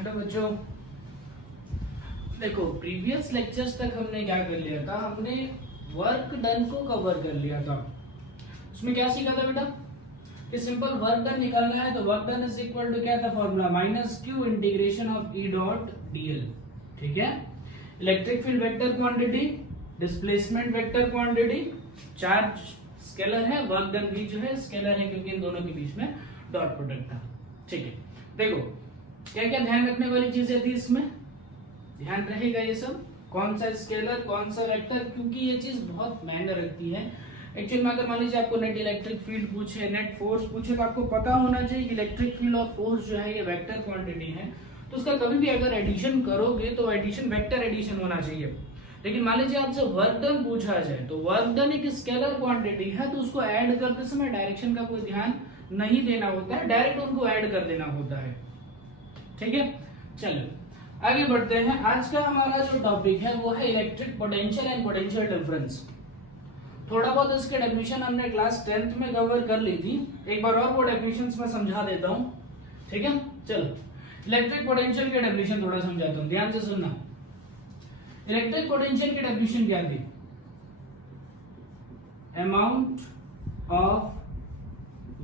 Hello बच्चों, देखो previous lectures तक हमने क्या कर लिया था, हमने वर्क डन को कवर कर लिया था। उसमें क्या सीखा था बेटा कि सिंपल वर्क डन निकालना है तो work done is equal to क्या था formula minus Q integration of E dot DL. ठीक है, electric field vector quantity, displacement vector quantity, charge scalar है, वर्क डन भी जो है स्केलर है क्योंकि इन दोनों के बीच में डॉट प्रोडक्ट था। ठीक है, देखो क्या क्या ध्यान रखने वाली चीजें थी इसमें, ध्यान रहेगा ये सब, कौन सा स्केलर कौन सा वेक्टर, क्योंकि ये चीज बहुत मायने रखती है। एक्चुअली में अगर मान लीजिए आपको नेट इलेक्ट्रिक फील्ड पूछे, नेट फोर्स पूछे, तो आपको पता होना चाहिए कि इलेक्ट्रिक फील्ड और फोर्स जो है ये वेक्टर क्वांटिटी है, तो उसका कभी भी अगर एडिशन करोगे तो एडिशन वेक्टर एडिशन होना चाहिए। लेकिन मान लीजिए आपसे वर्क डन पूछा जाए तो वर्क डन एक स्केलर क्वांटिटी है, तो उसको ऐड करते समय डायरेक्शन का कोई ध्यान नहीं देना होता है, डायरेक्ट उनको ऐड कर देना होता है। ठीक है, चलो आगे बढ़ते हैं। आज का हमारा जो टॉपिक है वो है electric potential and potential difference. थोड़ा बहुत इसके डेफिनेशन हमने क्लास 10th में कवर कर ली थी, एक बार और वो डेफिनेशंस मैं समझा देता हूं। ठीक है, चलो इलेक्ट्रिक पोटेंशियल के डेफिनेशन थोड़ा समझाता हूं, ध्यान से सुनना। इलेक्ट्रिक पोटेंशियल की डेफिनेशन क्या थी? Amount of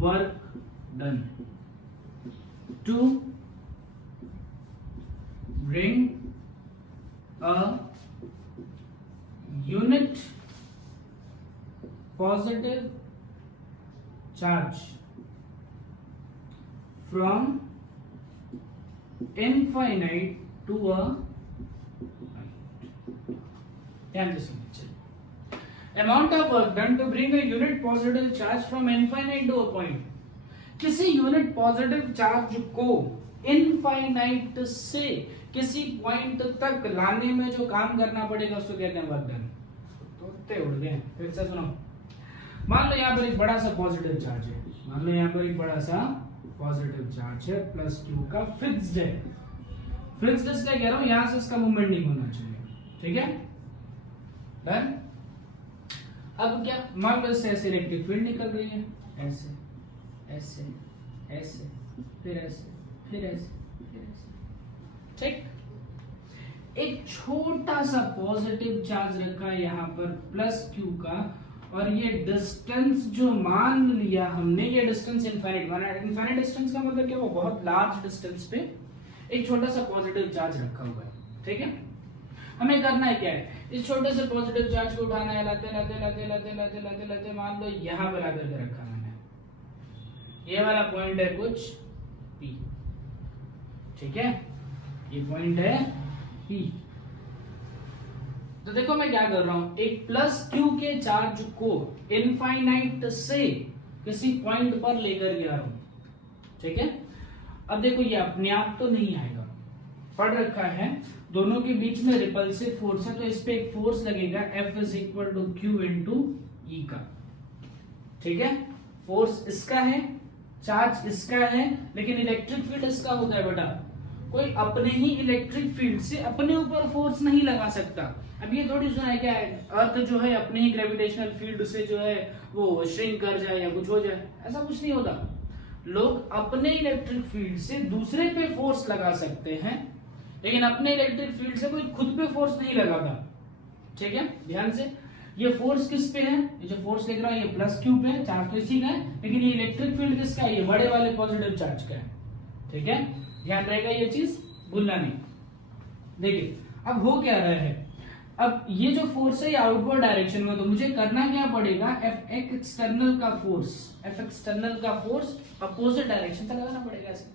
work done to bring a unit positive charge from infinite to a amount of work done to bring a unit positive charge from infinite to a point। किसी unit positive charge को infinite से किसी point तक लाने में जो काम करना पड़ेगा उसको कहते हैं वर्क डन। तोते उड़ गए, फिर से सुनो। मान लो यहाँ पर एक बड़ा सा पॉजिटिव चार्ज है, मान लो यहाँ पर एक बड़ा सा पॉजिटिव चार्ज है प्लस क्यू का, फिक्स्ड है। फिक्स्ड इसलिए कह रहा हूँ यहाँ से इसका मूवमेंट नहीं होना चाहिए। ठीक है, डन। अब क्या, मान लो इससे ऐसे इलेक्ट्रिक फील्ड निकल रही है, ऐसे ऐसे ऐसे फिर ऐसे फिर ऐसे फिर ऐसे। ठीक, एक छोटा सा पॉजिटिव चार्ज रखा है यहाँ पर प्लस क्यू का, और ये डिस्टेंस जो मान लिया हमने, ये डिस्टेंस इनफाइनाइट माना। इनफाइनाइट डिस्टेंस का मतलब क्या, वो बहुत लार्ज डिस्टेंस पे एक छोटा सा पॉजिटिव चार्ज रखा हुआ है। ठीक है, हमें करना है क्या है, इस छोटे से पॉजिटिव चार्ज को उठाना है, लाते लाते लाते लाते लाते लाते लाते मान लो यहाँ पर आकर के रखा मैंने, ये वाला पॉइंट है कुछ P। ठीक है, ये पॉइंट है P। तो देखो मैं क्या कर रहा हूं, एक प्लस क्यू के चार्ज को इनफाइनाइट से किसी पॉइंट पर लेकर गया रहा हूं। ठीक है, अब देखो ये अपने आप तो नहीं आएगा, पढ़ रखा है दोनों के बीच में रिपल्सिव फोर्स है, तो इस पे एक फोर्स लगेगा F is equal to Q into E का। ठीक है, फोर्स इसका है, चार्ज इसका है, लेकिन इलेक्ट्रिक फील्ड इसका होता है बेटा। कोई अपने ही इलेक्ट्रिक फील्ड से अपने ऊपर फोर्स नहीं लगा सकता। अब ये थोड़ी सुना है क्या है, अर्थ जो है अपने ही ग्रेविटेशनल फील्ड से जो है वो श्रिंक कर जाए या कुछ हो जाए, ऐसा कुछ नहीं होता। लोग अपने इलेक्ट्रिक फील्ड से दूसरे पे फोर्स लगा सकते हैं, लेकिन अपने इलेक्ट्रिक फील्ड से कोई खुद पे फोर्स नहीं लगाता। ठीक है, ध्यान से, ये फोर्स किस पे है, ये जो फोर्स लिख रहा है ये प्लस क्यू पे है, चार्ज तो इसी का है, लेकिन ये इलेक्ट्रिक फील्ड किसका है, ये बड़े वाले पॉजिटिव चार्ज का है। ठीक है, ध्यान रहेगा, ये चीज भूलना नहीं। देखिए अब हो क्या रहा है, अब ये जो फोर्स है ये आउटवर्ड डायरेक्शन में, तो मुझे करना क्या पड़ेगा, एफ एक्सटर्नल का फोर्स, एफ एक्सटर्नल का फोर्स अपोजिट डायरेक्शन से लगाना पड़ेगा ऐसे,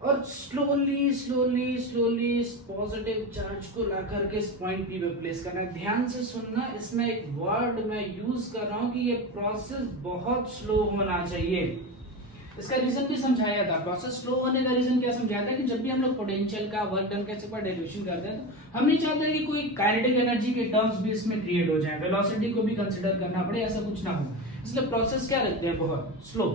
और स्लोली स्लोली स्लोली इस पॉजिटिव चार्ज को ला करके इस पॉइंट पी पे प्लेस करना है। ध्यान से सुनना, इसमें एक वर्ड मैं यूज कर रहा हूं कि ये प्रोसेस बहुत स्लो होना चाहिए। इसका रीजन भी समझाया था, प्रोसेस स्लो होने का रीजन क्या समझाया था कि जब भी हम लोग पोटेंशियल का वर्क डन कैसे पर डेरिवेशन करते हैं तो हम नहीं चाहते कि कोई काइनेटिक एनर्जी के टर्म्स भी इसमें क्रिएट हो जाए, वेलोसिटी को भी कंसीडर करना पड़े, ऐसा कुछ ना हो। इसलिए प्रोसेस क्या रखते हैं, बहुत स्लो।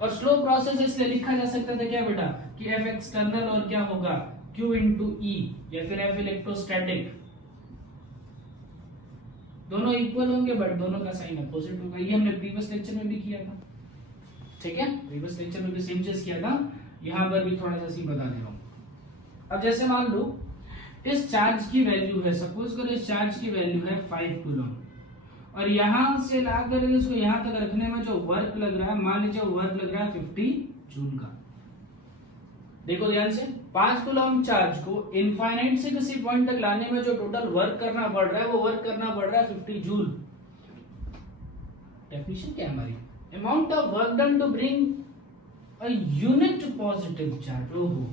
और स्लो प्रोसेस इसलिए लिखा जा सकता था क्या बेटा कि एफ एक्सटर्नल और क्या होगा क्यू इंटू ई, या फिर एफ इलेक्ट्रोस्टैटिक, दोनों इक्वल होंगे बट दोनों का साइन अपोजिट होगा। ये हमने प्रीवियस लेक्चर में भी किया था। ठीक है, प्रीवियस लेक्चर में भी सेम चीज किया था, यहाँ पर भी थोड़ा सा सी बता दे रहा हूँ। अब जैसे मान लो इस चार्ज की वैल्यू है, सपोज करो इस चार्ज की वैल्यू है 5 कूलम, और यहां से लाकर इसको यहां तक रखने में जो वर्क लग रहा है, मान लीजिए वर्क लग रहा है 50 जूल का। देखो ध्यान से, 5 कूलम चार्ज को इनफाइनाइट से किसी पॉइंट तक लाने में जो टोटल वर्क करना पड़ रहा है, वो वर्क करना पड़ रहा है 50 जूल। डेफिनेशन क्या है हमारी, amount of work done to bring a unit positive charge. ओहो,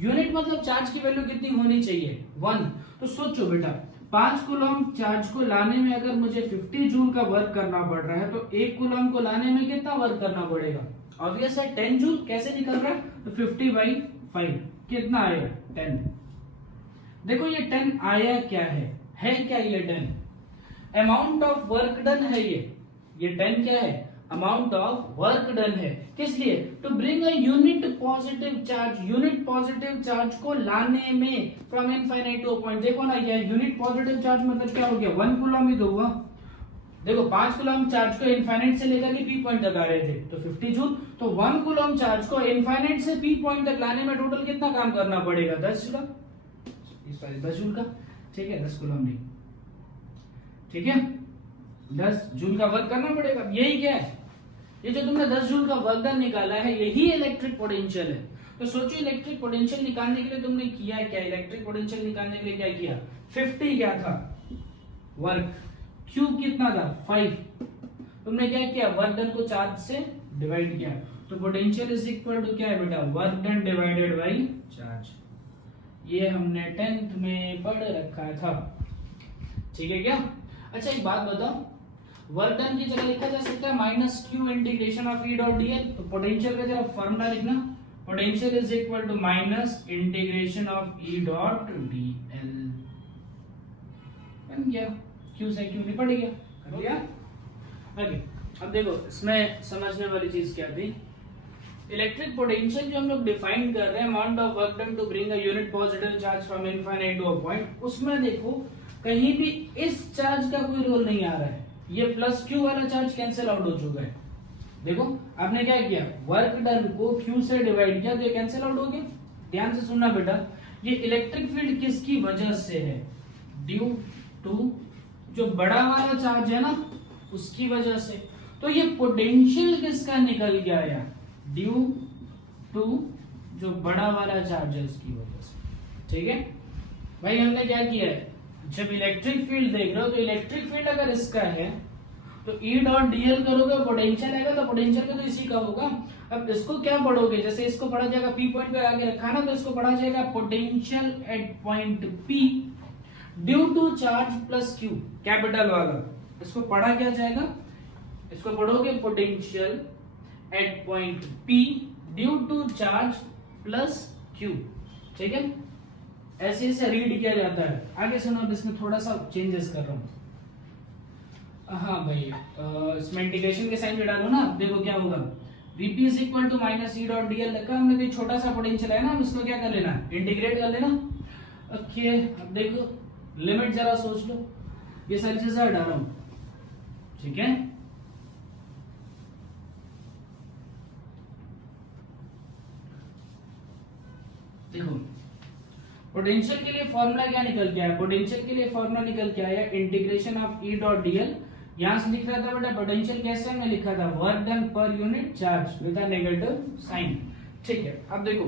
यूनिट मतलब चार्ज की वैल्यू कितनी होनी चाहिए, 1। तो सोचो बेटा, 5 कूलम चार्ज को लाने में अगर मुझे 50 जूल का वर्क करना पड़ रहा है, तो 1 कूलम को लाने में कितना वर्क करना पड़ेगा, ऑब्वियस है 10 जूल। कैसे निकल रहा है, तो 50/5 कितना आएगा, 10। देखो ये 10 आया क्या है क्या ये 10, अमाउंट ऑफ वर्क डन है ये 10 क्या है, अमाउंट ऑफ वर्क डन है। किस लिए, to bring a unit positive charge, unit positive charge को लाने में from infinite to a point. देखो ना, ये यूनिट पॉजिटिव चार्ज मतलब क्या हो गया, 1 कूलम ही तो हुआ। देखो 5 कूलम चार्ज को इनफाइनाइट से लेकर के पी पॉइंट तक आ रहे थे, तो 50 जूल। तो 1 कूलम चार्ज को इनफाइनाइट से पी पॉइंट तक लाने में टोटल कितना काम करना पड़ेगा, 10 जूल का, 10 जूल का, ठीक है, 10 कूलम नहीं, ठीक है, 10 जूल का वर्क करना पड़ेगा। यही क्या है, ये जो तुमने 10 जूल का वर्क डन निकाला है, यही इलेक्ट्रिक पोटेंशियल है। तो सोचो इलेक्ट्रिक पोटेंशियल निकालने के लिए तुमने किया क्या, इलेक्ट्रिक पोटेंशियल निकालने के लिए क्या किया, 50 क्या था वर्क, Q कितना था 5, तुमने क्या किया, वर्क डन को चार्ज से डिवाइड किया। तो पोटेंशियल इज इक्वल टू क्या है बेटा, work done divided by charge. ये हमने 10th में पढ़ रखा था, ठीक है क्या। अच्छा एक बात बताओ, वर्क डन की जगह लिखा जा सकता है minus Q integration of E dot DL. तो पोटेंशियल का जरा फॉर्मूला लिखना, potential is equal to minus integration of E dot DL. बन गया, क्यू से क्यू निपट गया, कर दिया। ओके, अब देखो इसमें समझने वाली चीज क्या थी, इलेक्ट्रिक पोटेंशियल जो हम लोग डिफाइन कर रहे हैं, amount of work done to bring a unit positive charge from infinite to a point, उसमें देखो कहीं भी इस चार्ज का कोई रोल नहीं आ रहा है, ये प्लस क्यू वाला चार्ज कैंसिल आउट हो चुका है। देखो आपने क्या किया, वर्क डन को क्यू से डिवाइड किया, तो ये कैंसिल आउट हो गया। ध्यान से सुनना बेटा, ये इलेक्ट्रिक फील्ड किसकी वजह से है, ड्यू टू जो बड़ा वाला चार्ज है ना उसकी वजह से। तो ये पोटेंशियल किसका निकल गया यार, ड्यू टू जो बड़ा वाला चार्ज है उसकी वजह से, ठीक है भाई। हमने क्या किया है, जब इलेक्ट्रिक फील्ड देख रहे हो, तो इलेक्ट्रिक फील्ड अगर इसका है तो E डॉट डीएल करोगे, पोटेंशियल आएगा, तो पोटेंशियल का तो इसी का होगा। अब इसको क्या पढ़ोगे, जैसे इसको पढ़ा जाएगा P पॉइंट पे आगे रखा ना, तो इसको पढ़ा जाएगा potential at point P due to charge plus Q, capital वाला। इसको पढ़ा क्या जाएगा, इसको पढ़ोगे potential at point P due to charge plus Q, ठीक है। ऐसे ऐसे रीड किया जाता है। आगे सुनो, अब इसमें थोड़ा सा चेंजेस कर रहा हूं। हाँ भाई, इसमें इंटीग्रेशन के साइन में डालो ना, देखो क्या होगा, Vp is equal to minus E dot DL रखा हमने, तो छोटा सा पोटेंशियल है ना, इसको क्या कर लेना, इंटीग्रेट कर लेना। ओके, अब देखो लिमिट जरा सोच लो, ये सारी चीजें हटा रहा हूं, ठीक है। देखो पोटेंशियल के लिए फॉर्मूला क्या निकल के आया, पोटेंशियल के लिए फॉर्मूला निकल के आया integration of E dot DL. यहां से लिख रहा था बेटा पोटेंशियल कैसे, मैं लिखा था work done per unit charge with a negative sign, ठीक है। अब देखो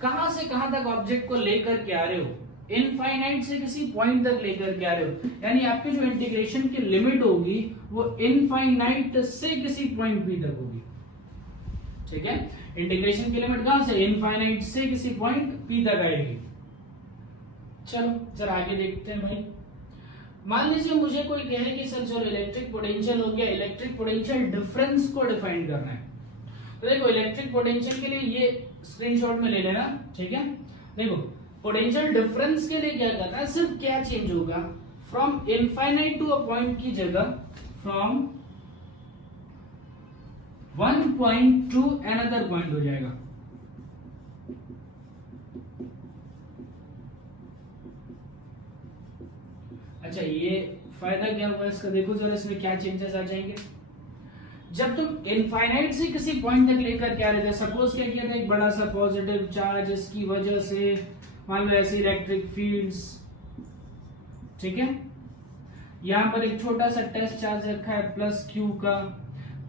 कहां से कहां तक ऑब्जेक्ट को लेकर के आ रहे हो, इनफाइनाइट से किसी पॉइंट तक लेकर के आ रहे हो, यानी आपकी जो इंटीग्रेशन की लिमिट होगी वो इनफाइनाइट से किसी पॉइंट बी तक होगी, ठीक है। इंटीग्रेशन की लिमिट कहां से, इनफाइनाइट से किसी पॉइंट पी तक आएगी। चलो जरा आगे देखते हैं भाई। मान लीजिए मुझे कोई कहे कि सर चलो इलेक्ट्रिक पोटेंशियल हो गया, इलेक्ट्रिक पोटेंशियल डिफरेंस को डिफाइन करना है। तो देखो इलेक्ट्रिक पोटेंशियल के लिए ये स्क्रीनशॉट में ले लेना, ठीक है। देखो पोटेंशियल डिफरेंस के लिए क्या करना है, सिर्फ क्या चेंज होगा, from infinite to a point की जगह from one point to another point हो जाएगा। अच्छा ये फायदा क्या हुआ इसका, देखो जरा इसमें क्या चेंजेस आ जाएंगे। जब तुम इनफाइनाइट से किसी पॉइंट तक लेकर के आ रहे थे, सपोज क्या किया था, एक बड़ा सा पॉजिटिव चार्ज, इसकी वजह से मान लो ऐसे इलेक्ट्रिक फील्ड्स, ठीक है। यहां पर एक छोटा सा टेस्ट चार्ज रखा है प्लस क्यू का,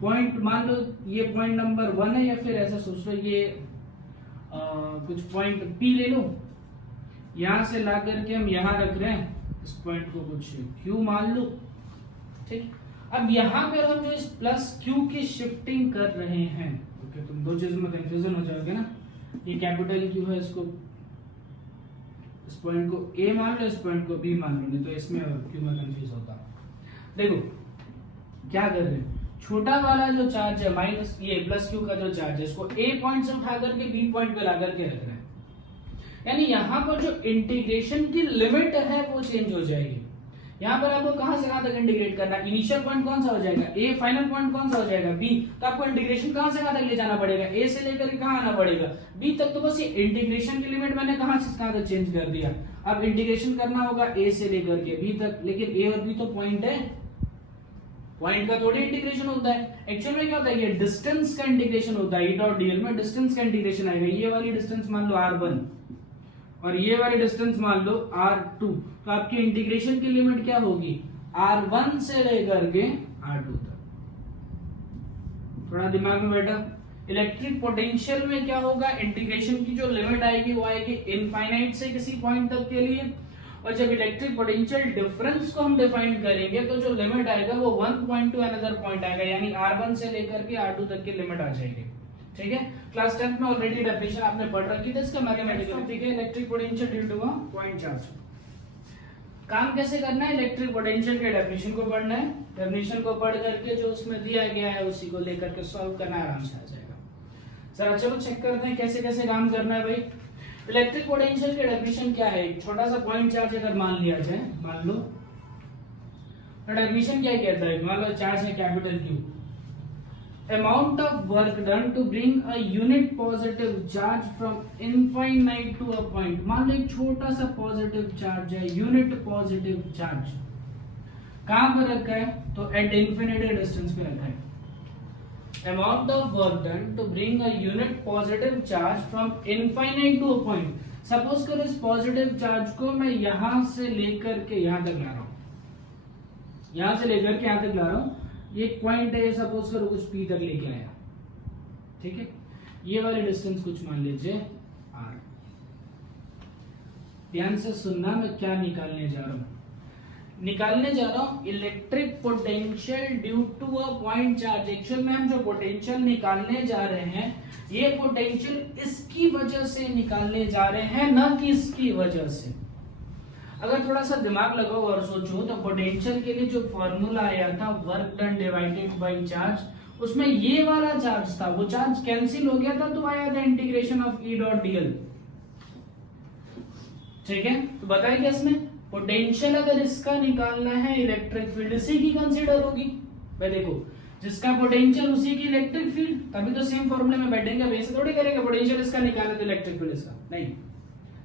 पॉइंट मान लो ये पॉइंट नंबर 1 है, या फिर ऐसा सोच लो ये कुछ पॉइंट पी ले लो, यहां से ला करके हम यहां रख रहे हैं, इस पॉइंट को कुछ क्यू मान लो, ठीक। अब यहां पर हम जो इस प्लस क्यू की शिफ्टिंग कर रहे हैं, ओके, तुम दो चीजों में कंफ्यूजन हो जाओगे ना, ये कैपिटल क्यू है, इसको इस पॉइंट को ए मान लो, इस पॉइंट को बी मान लो, नहीं तो इसमें क्यों मैं कंफ्यूज होता। देखो क्या कर रहे हैं, छोटा वाला जो चार्ज है माइनस ये प्लस क्यू का जो चार्ज है, इसको ए पॉइंट से उठा करके बी पॉइंट पे ला करके रख रहे हैं, यानी यहाँ पर जो इंटीग्रेशन की लिमिट है वो चेंज हो जाएगी। यहाँ पर आपको कहां से कहां तक इंटीग्रेट करना है, इनिशियल पॉइंट कौन सा हो जाएगा ए, फाइनल पॉइंट कौन सा हो जाएगा बी, तो आपको इंटीग्रेशन कहां से कहां तक ले जाना पड़ेगा, ए से लेकर के कहां आना पड़ेगा बी तक। तो बस ये इंटीग्रेशन की लिमिट मैंने कहां से कहां तक चेंज कर दिया। अब इंटीग्रेशन करना होगा ए से लेकर के बी तक, लेकिन ए और बी तो पॉइंट है, पॉइंट का थोड़ी इंटीग्रेशन होता है। एक्चुअल में क्या होता है, ये डिस्टेंस का इंटीग्रेशन होता है, ई डॉट डीएल में डिस्टेंस का इंटीग्रेशन आएगा। ये वाली डिस्टेंस मान लो r1 और ये वाली डिस्टेंस मान लो r2, तो आपकी इंटीग्रेशन की लिमिट क्या होगी, r1 से लेकर के r2 तक। थोड़ा दिमाग में बैठा। इलेक्ट्रिक पोटेंशियल में क्या होगा, इंटीग्रेशन की जो लिमिट आएगी वो आएगी इनफाइनाइट से किसी पॉइंट तक के लिए, और जब इलेक्ट्रिक पोटेंशियल डिफरेंस को हम डिफाइन करेंगे तो जो लिमिट आएगा वो 1 पॉइंट टू अनदर पॉइंट आएगा, यानी r1 से लेकर के r2 तक की लिमिट आ जाएगी, ठीक है। क्लास 10th में ऑलरेडी डेफिनेशन आपने पढ़ रखी थी इसका मैथमेटिकल, ठीक है। Electric potential due to a point charge. काम कैसे करना है, इलेक्ट्रिक पोटेंशियल के डेफिनेशन को पढ़ना है, डेफिनेशन को पढ़ करके जो उसमें दिया गया है उसी को लेकर के सॉल्व करना है, आराम से आ जाएगा। जरा चलो चेक करते हैं कैसे कैसे काम करना है भाई। इलेक्ट्रिक पोटेंशियल की डेफिनेशन क्या है, एक छोटा सा पॉइंट चार्ज अगर मान लिया जाए, मान लो तो डेफिनेशन क्या कहता है, मान लो चार्ज है capital Q, amount of work done to bring a unit positive charge from infinite to a point। मान लो एक छोटा सा पॉजिटिव चार्ज है, यूनिट पॉजिटिव चार्ज कहां पर रखा है, तो एट इंफिनिटी डिस्टेंस पे रखा है। amount of work done to bring a unit positive charge from infinite to a point। Suppose करो इस पॉजिटिव चार्ज को मैं यहां से लेकर के यहां तक ला रहा हूं, यहां से लेकर के यहां तक ला रहा हूं, ये पॉइंट है, सपोज करो कुछ पी तक लेके आया, ठीक है। ये वाली डिस्टेंस कुछ मान लीजिए r। ध्यान से सुनना, मैं क्या निकालने जा रहा हूं, निकालने जा रहा हूं electric potential due to a point charge. Actual में हम जो पोटेंशियल निकालने जा रहे हैं, ये पोटेंशियल इसकी वजह से निकालने जा रहे हैं, न कि इसकी वजह से। अगर थोड़ा सा दिमाग लगाओ और सोचो तो पोटेंशियल के लिए जो फॉर्मूला आया था work done divided by charge, उसमें ये वाला चार्ज था, वो चार्ज कैंसिल हो गया था, तो आया था integration of E dot DL, ठीक है। तो बताइए क्या इसमें पोटेंशियल अगर इसका निकालना है, इलेक्ट्रिक फील्ड इसी की कंसीडर होगी भाई। देखो जिसका पोटेंशियल उसी की इलेक्ट्रिक फील्ड, तभी तो सेम फॉर्मूले में बैठेंगे, अब ऐसे थोड़ी करेंगे पोटेंशियल इसका निकालना तो इलेक्ट्रिक फील्ड इसका नहीं,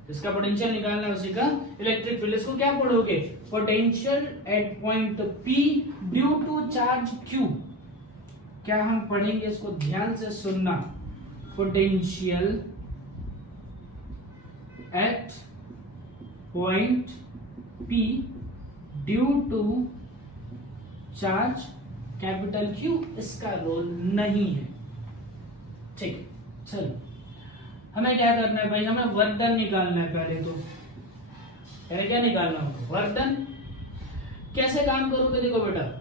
जिसका पोटेंशियल निकालना है उसी का इलेक्ट्रिक फील्ड। इसको क्या पढ़ोगे, potential at point P due to charge Q। क्या हम पढ़ेंगे, इसको ध्यान से सुनना, potential at point P due to charge capital Q, इसका रोल नहीं है, ठीक। चलो हमें क्या करना है भाई, हमें वर्क डन निकालना है पहले। तो पहले क्या निकालना होगा, वर्क डन। कैसे काम करोगे, देखो बेटा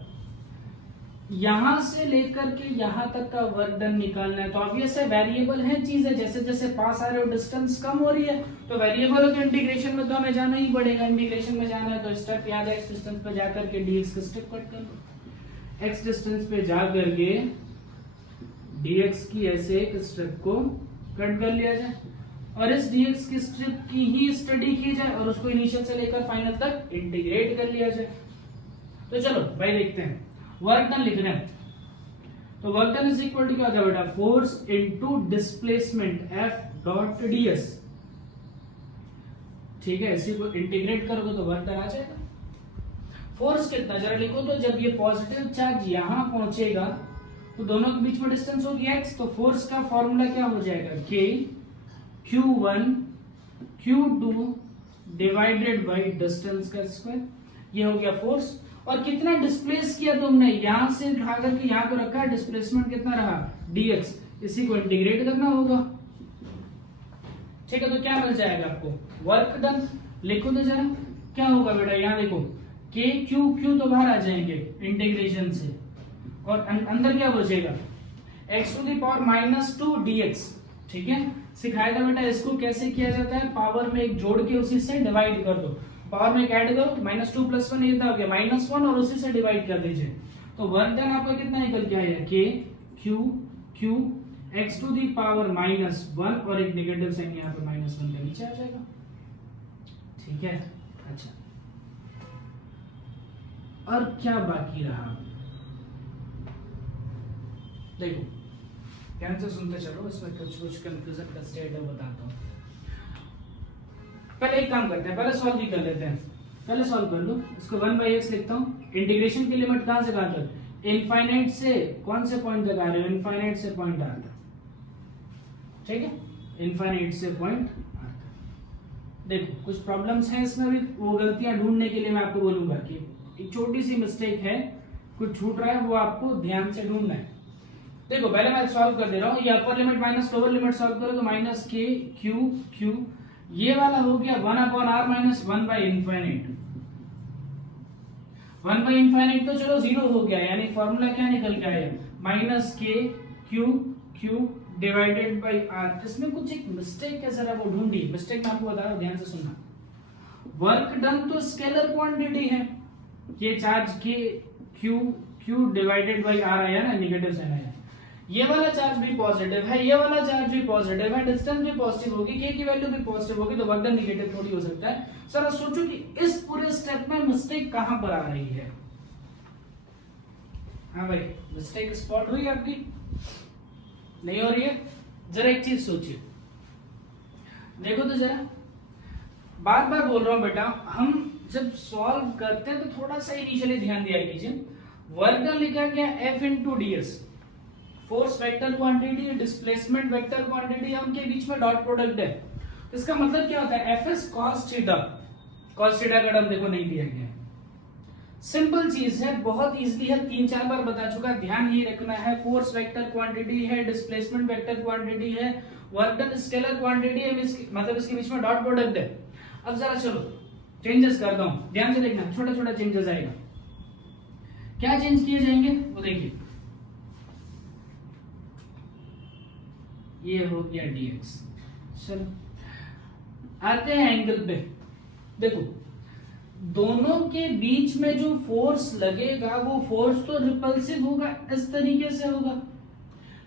यहां से लेकर के यहां तक का वर्क डन निकालना है, तो ऑब्वियस है वेरिएबल है चीज है, जैसे जैसे पास आ रहे हो डिस्टेंस कम हो रही है, तो वेरिएबल के इंटीग्रेशन में तो हमें जाना ही पड़ेगा। इंटीग्रेशन में जाना है तो स्टेप याद है, एक्स डिस्टेंस पे जाकर के dx का स्टेप कट कर लो, एक्स डिस्टेंस पे जाकर के dx की ऐसे एक स्टेप को कट कर लिया जाए, और इस dx की स्ट्रिप की ही स्टडी की जाए, और उसको इनिशियल से लेकर फाइनल तक इंटीग्रेट कर लिया जाए। तो चलो भाई देखते हैं, वर्क डन लिख रहे हैं, तो work done is equal to क्या होता है बेटा, force into displacement f dot ds, ठीक है। इसी को इंटीग्रेट करोगे तो वर्क डन आ जाएगा। फोर्स कितना जरा लिखो, तो जब ये पॉजिटिव चार्ज यहां पहुंचेगा तो दोनों के बीच में डिस्टेंस होगी x, तो फोर्स का फॉर्मूला क्या हो जाएगा k q1 q2 divided by distance का स्क्वायर। ये हो गया फोर्स। और कितना डिस्प्लेस किया तुमने, यहां से उठा करके यहां पे रखा, डिस्प्लेसमेंट कितना रहा dx, इसी को इंटीग्रेट करना होगा। ठीक है, तो क्या मिल जाएगा आपको, वर्क डन। लिखो तो जरा क्या होगा बेटा, यहाँ देखो k q तो बाहर आ जाएंगे इंटीग्रेशन से, और अंदर क्या बचेगा x⁻⁻2 dx। ठीक है, सिखाया था बेटा इसको कैसे किया जाता है, पावर में एक जोड़ के उसी से डिवाइड कर दो, पावर में एक ऐड करो, -2 + 1 ये हो गया -1 और उसी से डिवाइड कर दीजिए। तो वर्क डन आपका कितना निकल के आया, k q x⁻⁻1 और एक नेगेटिव साइन यहाँ पे -1 के नीचे आ जाएगा। ठीक है, अच्छा और क्या बाकी रहा, देखो ध्यान से सुनते चलो, इसमें कुछ कंफ्यूजन का स्टेट बताता हूँ। पहले एक काम करते हैं, पहले सॉल्व भी कर लेते हैं। पहले सॉल्व कर लो, इसको 1/x लिखता हूँ। इंटीग्रेशन की लिमिट कहां से कहां तक, इनफाइनाइट से कौन से पॉइंट तक आ रहे हो, इनफाइनाइट से पॉइंट आता है। ठीक है, इनफाइनाइट से पॉइंट आता है। देखो कुछ प्रॉब्लम्स हैं इसमें भी, वो गलतियां ढूंढने के लिए मैं आपको बोलूंगा कि एक छोटी सी मिस्टेक है, कुछ छूट रहा है, वो आपको ध्यान से ढूंढना है। देखो पहले मैं सॉल्व कर दे रहा हूँ, ये upper limit minus lower limit solve करो तो -k q ये वाला हो गया 1/r - 1/∞। 1/∞ तो चलो 0 हो गया, यानी फॉर्मूला क्या निकल के आया, -k q divided by r। इसमें कुछ एक मिस्टेक है, जरा वो ढूंढी, मिस्टेक मैं आपको बता रहा हूं, ध्यान से सुनना। वर्क डन तो स्केलर क्वांटिटी है, ये charge k q divided by r आया ना, नेगेटिव साइन आया। ये वाला चार्ज भी पॉजिटिव है, ये वाला चार्ज भी पॉजिटिव है, डिस्टेंस भी पॉजिटिव होगी, k की वैल्यू भी पॉजिटिव होगी, तो वर्क डन नेगेटिव थोड़ी हो सकता है। सर सोचो कि इस पूरे स्टेप में मिस्टेक कहां पर आ रही है। हाँ भाई, मिस्टेक स्पॉट हुई आपकी, नहीं हो रही है? जरा एक चीज सोचिए, देखो तो जरा, बार बार बोल रहा हूं बेटा, हम जब सॉल्व करते हैं तो थोड़ा सा इनिशियली ध्यान दिया कीजिए। वर्क डन लिखा गया F × ds, force vector quantity, displacement vector quantity है, उनके बीच में डॉट प्रोडक्ट है। इसका मतलब क्या होता है, Fs cos theta, cos theta का टर्म देखो नहीं दिया गया। सिंपल चीज है, बहुत इजीली है, 3-4 बार बता चुका, ध्यान ही रखना है। फोर्स वेक्टर क्वांटिटी है, डिस्प्लेसमेंट वेक्टर क्वांटिटी है, वर्क डन स्केलर क्वांटिटी है, मतलब इसके बीच में डॉट प्रोडक्ट है। अब जरा चलो चेंजेस करता हूं, ध्यान से देखना, छोटा छोटा चेंजेस आएगा। क्या चेंज किए जाएंगे वो देखिए, ये हो गया dx। चलो आते हैं एंगल पे, देखो दोनों के बीच में जो फोर्स लगेगा वो फोर्स तो रिपल्सिव होगा, इस तरीके से होगा,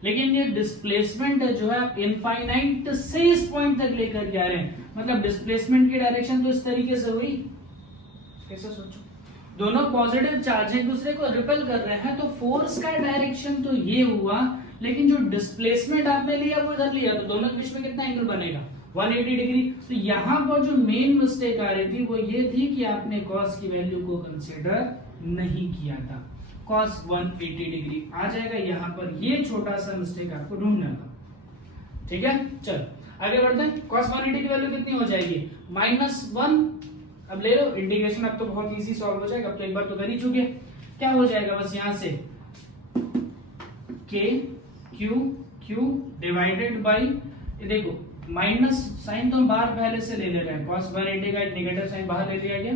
लेकिन ये डिस्प्लेसमेंट है जो है आप इनफाइनाइट से इस पॉइंट तक लेकर के आ रहे हैं, मतलब डिस्प्लेसमेंट की डायरेक्शन तो इस तरीके से हुई। कैसे सोचो, दोनों पॉजिटिव चार्ज एक दूसरे को रिपेल कर रहे हैं, तो फोर्स का डायरेक्शन तो ये हुआ, लेकिन जो डिस्प्लेसमेंट आपने लिया वो इधर लिया, तो दोनों के बीच में कितना एंगल बनेगा, 180 डिग्री। तो यहां पर जो मेन मिस्टेक आ रही थी वो ये थी कि आपने cos की वैल्यू को कंसीडर नहीं किया था, cos 180 डिग्री आ जाएगा यहाँ पर, ये छोटा सा मिस्टेक आपको ढूंढना था। ठीक है, चलो आगे बढ़ते हैं। cos 180 की वैल्यू कितनी हो जाएगी, -1। अब ले लो इंटीग्रेशन, अब तो बहुत इजी सॉल्व हो जाएगा, अब तो एक बार तो कर ही चुके। क्या हो जाएगा, बस यहां से k q डिवाइडेड बाई, ये देखो माइनस साइन तो हम बाहर पहले से ले रहे हैं, cos 180 का एक नेगेटिव साइन बाहर ले लिया गया।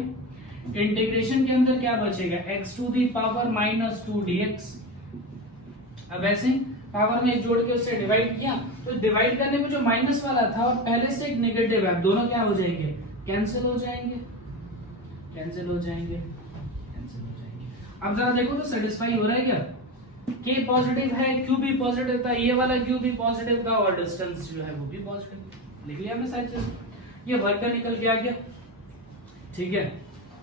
इंटीग्रेशन के अंदर क्या बचेगा, x⁻⁻2 dx। अब ऐसे पावर में एक जोड़ के उससे डिवाइड किया, तो डिवाइड करने में जो माइनस वाला था और पहले से एक नेगेटिव है, दोनों क्या हो जाएंगे, कैंसिल हो जाएंगे, कैंसिल हो जाएंगे, कैंसिल हो जाएंगे। अब जरा देखो तो सेटिस्फाई हो रहा है क्या, k पॉजिटिव है, q भी पॉजिटिव था, ये वाला q भी पॉजिटिव था, और डिस्टेंस जो है वो भी पॉजिटिव। लिख लिया हमने सारी चीज, ये वर्क डन निकल के आ गया। ठीक है,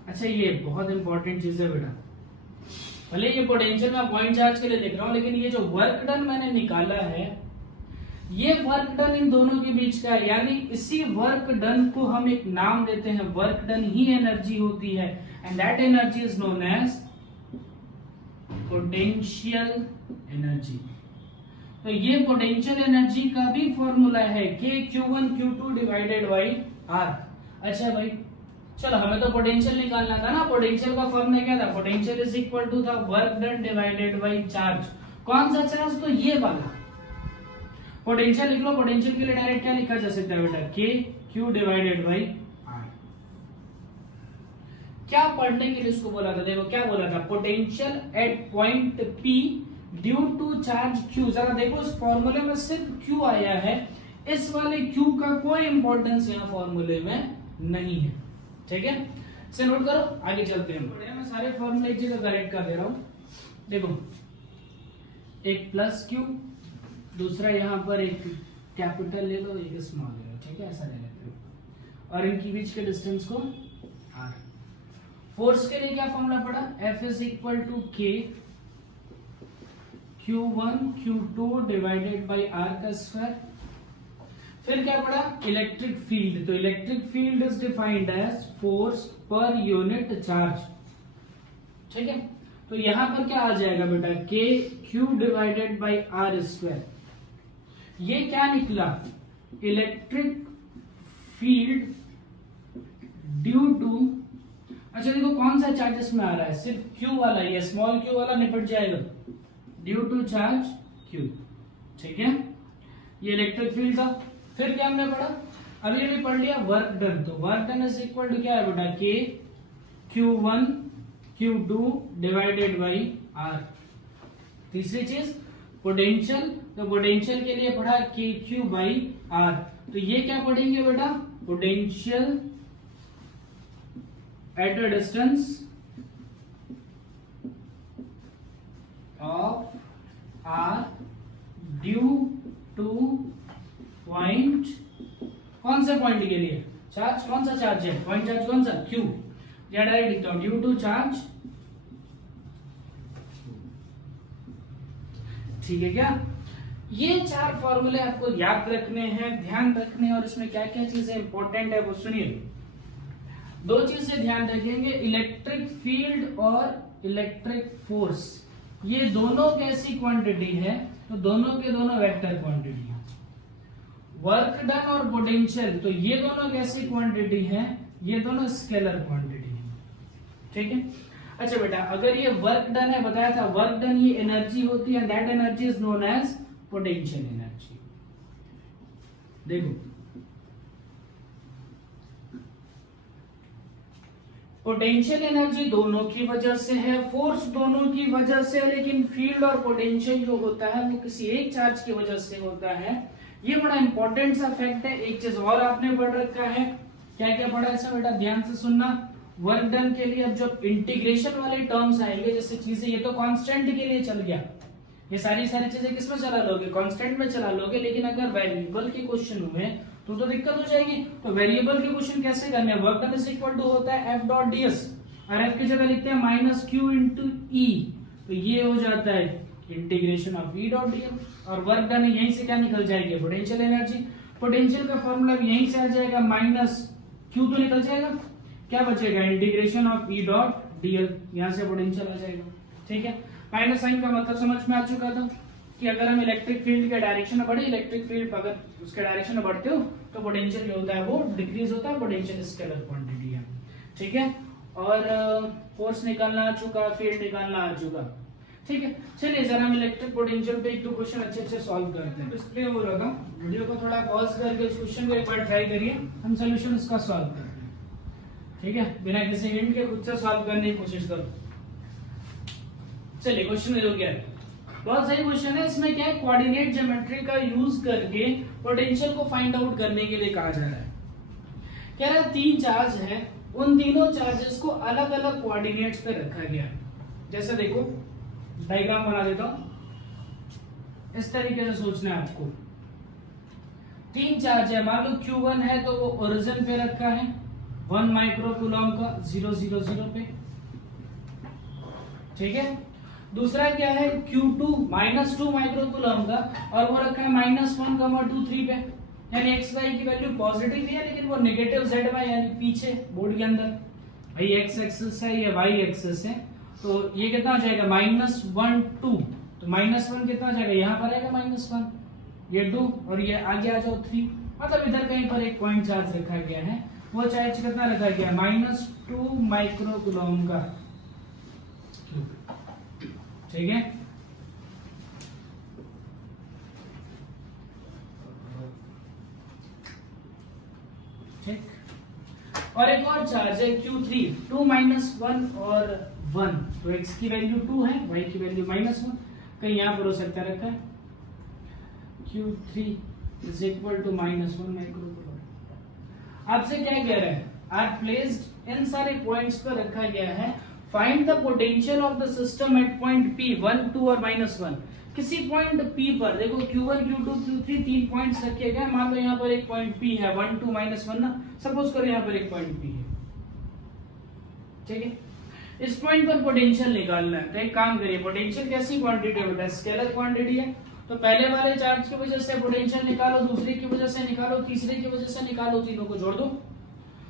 अच्छा ये बहुत इंपॉर्टेंट चीज है बेटा, भले ये पोटेंशियल में पॉइंट चार्ज के लिए लिख रहा हूं, लेकिन ये जो वर्क डन मैंने निकाला है, ये वर्क डन इन दोनों के बीच का है, यानी इसी वर्क डन को हम एक नाम देते हैं, वर्क डन ही एनर्जी होती है, and that energy is known as potential energy. तो ये पोटेंशियल एनर्जी का भी फॉर्मूला है के Q1 Q2 divided by are. अच्छा भाई चलो हमें तो पोटेंशियल निकालना था ना, पोटेंशियल का फॉर्मूला क्या था, पोटेंशियल इज इक्वल टू था work done divided by charge. कौन सा चार्ज, तो ये वाला। पोटेंशियल लिख लो, पोटेंशियल के लिए डायरेक्ट क्या लिखा जा सकता है बेटा, K Q divided by are. क्या पढ़ने के लिए इसको बोला था, देखो क्या बोला था, potential at point P due to charge Q. जरा देखो इस फॉर्मूले में सिर्फ क्यू आया है, इस वाले क्यू का कोई इंपॉर्टेंस यहाँ फॉर्मूले में नहीं है, ठीक है। इसे नोट करो, आगे चलते हैं। मैं सारे फॉर्मूले एक जगह करेक्ट कर दे रहा हूं। देखो एक प्लस क्यू, दूसरा यहाँ पर एक कैपिटल ले लो, एक स्मॉल ले लो, ठीक है, ऐसा ले लेते हो, और इनकी बीच के डिस्टेंस को आर। फोर्स के लिए क्या फॉर्मूला पड़ा, F is equal to K Q1 Q2 divided by R का स्क्वायर। फिर क्या पड़ा, इलेक्ट्रिक फील्ड। तो electric field is defined as force per unit charge, ठीक है। तो यहां पर क्या आ जाएगा बेटा, K Q divided by R square. ये क्या निकला, इलेक्ट्रिक फील्ड ड्यू टू, अच्छा देखो कौन सा चार्जेस में आ रहा है, सिर्फ क्यू वाला, ये स्मॉल क्यू वाला निपट जाएगा, ड्यू टू चार्ज क्यू, ठीक है। ये इलेक्ट्रिक फील्ड था। फिर क्या हमने पढ़ा, अभी भी पढ़ लिया वर्क डन। तो work done is equal to क्या है बेटा, के Q1 Q2 divided by are. तीसरी चीज पोटेंशियल, तो पोटेंशियल के लिए पढ़ा के क्यू बाई आर। तो ये क्या पढ़ेंगे बेटा, potential at a distance of R due to point, कौन से पॉइंट के लिए, चार्ज, कौन सा चार्ज है, पॉइंट चार्ज कौन सा, क्यू, या डायरेक्ट लिखता हूं ड्यू टू चार्ज, ठीक है क्या। ये चार फॉर्मूले आपको याद रखने हैं, ध्यान रखने हैं, और इसमें क्या क्या चीजें इंपॉर्टेंट है वो सुनिए। दो चीजें ध्यान रखेंगे, इलेक्ट्रिक फील्ड और इलेक्ट्रिक फोर्स, ये दोनों कैसी क्वांटिटी है, तो दोनों के दोनों वेक्टर क्वांटिटी है। वर्क डन और पोटेंशियल, तो ये दोनों कैसी क्वांटिटी है, ये दोनों स्केलर क्वांटिटी है, ठीक है। अच्छा बेटा अगर ये वर्क डन है, बताया था वर्क डन ये एनर्जी होती है, that energy is known as potential energy. देखो पोटेंशियल एनर्जी दोनों की वजह से है, फोर्स दोनों की वजह से है, लेकिन फील्ड और पोटेंशियल जो होता है वो किसी एक चार्ज की वजह से होता है। ये बड़ा इंपॉर्टेंट सा फैक्ट है। एक चीज और आपने पढ़ रखा है, क्या क्या पढ़ा है ऐसा बेटा, ध्यान से सुनना। वर्क डन के लिए अब जो इंटीग्रेशन वाले टर्म्स आएंगे, जैसे चीजें, ये तो कांस्टेंट के लिए चल गया, ये सारी चीजें किसमें चला लोगे, कांस्टेंट में चला लोगे। लेकिन अगर वेरिएबल के क्वेश्चन हुए तो दिक्कत हो जाएगी। तो वेरिएबल के क्वेश्चन कैसे करने, work done is equal to होता है F डॉट ds, और F की जगह लिखते हैं माइनस क्यू इंटू ई, तो ये हो जाता है integration of E dot dl, और वर्क डन यहीं से क्या निकल जाएगी, पोटेंशियल एनर्जी। पोटेंशियल का फॉर्मूला भी यहीं से आ जाएगा, माइनस क्यू तो निकल जाएगा, क्या बचेगा, integration of E dot dl, यहां से पोटेंशियल आ जाएगा, ठीक है। माइनस साइन का मतलब समझ में आ चुका था कि अगर हम इलेक्ट्रिक फील्ड के डायरेक्शन में बढ़े, इलेक्ट्रिक फील्ड अगर उसके डायरेक्शन में बढ़ते हो तो पोटेंशियल जो होता है वो डिक्रीज होता है, पोटेंशियल स्केलर क्वांटिटी है, ठीक है। और फोर्स निकालना आ चुका, फील्ड निकालना आ चुका, ठीक है। चलिए जरा हम इलेक्ट्रिक पोटेंशियल पे एक दो क्वेश्चन अच्छे सॉल्व करते हैं। डिस्प्ले हो रहा था, वीडियो को थोड़ा पॉज करके इस क्वेश्चन को एक बार ट्राई करिए, हम सॉल्यूशन इसका सॉल्व करते हैं, ठीक है, बिना किसी हिंट के खुद से सॉल्व करने की कोशिश करो। चलिए क्वेश्चन हो गया, बहुत सही क्वेश्चन है। इसमें क्या है, कोऑर्डिनेट ज्योमेट्री का यूज करके पोटेंशियल को फाइंड आउट करने के लिए कहा जा रहा है। कह रहा है तीन चार्ज है, उन तीनों चार्जेस को अलग अलग कोऑर्डिनेट्स पे रखा गया। जैसे देखो डायग्राम बना देता हूं, इस तरीके से सोचना है आपको। तीन चार्ज है, मान लो Q1 है तो वो ओरिजिन पे रखा है 1 माइक्रो कूलम का 0 0 0 पे, ठीक है। दूसरा क्या है Q2 -2 माइक्रो कूलम का, और वो रखा है -1,2,3 पे, यानी एक्स वाई की वैल्यू पॉजिटिव है लेकिन वो नेगेटिव जेड में, यानी पीछे बोर्ड के अंदर। भाई एक्स एक्सिस है, ये वाई एक्सिस है, तो ये कितना हो जाएगा -1 2, तो -1 कितना हो जाएगा, यहाँ पर आएगा -1, ये 2 और ये आगे आ जाओ 3, मतलब इधर कहीं पर एक पॉइंट चार्ज रखा गया है, वो चार्ज कितना रखा गया, -2 माइक्रो कूलम का, ठीक है। ठीक, और एक और चार्ज है Q3, 2 -1 और 1, तो x की वैल्यू 2 है, y की वैल्यू -1, कहीं यहाँ पर हो सकता रखा है, Q3 is equal to -1 micro coulomb. आपसे क्या कह रहा है, आर प्लेस्ड इन सारे पॉइंट्स पर रखा गया है, find the potential of the system eight point P 1 2 और -1। किसी पॉइंट P पर देखो Q1 Q2 Q3 तीन पॉइंट्स रखे गए, मान लो यहाँ पर एक पॉइंट P है 1 2 -1 ना, सपोज करो यहाँ पर एक पॉइंट P है, ठीक है। इस पॉइंट पर पोटेंशियल निकालना है, तो एक काम करिए, पोटेंशियल कैसी क्वांटिटी है बेटा, स्केलर क्वांटिटी है, तो पहले वाले चार्ज की वजह से पोटेंशियल निकालो, दूसरे की वजह से निकालो, तीसरे की वजह से निकालो, तीनों को जोड़ दो।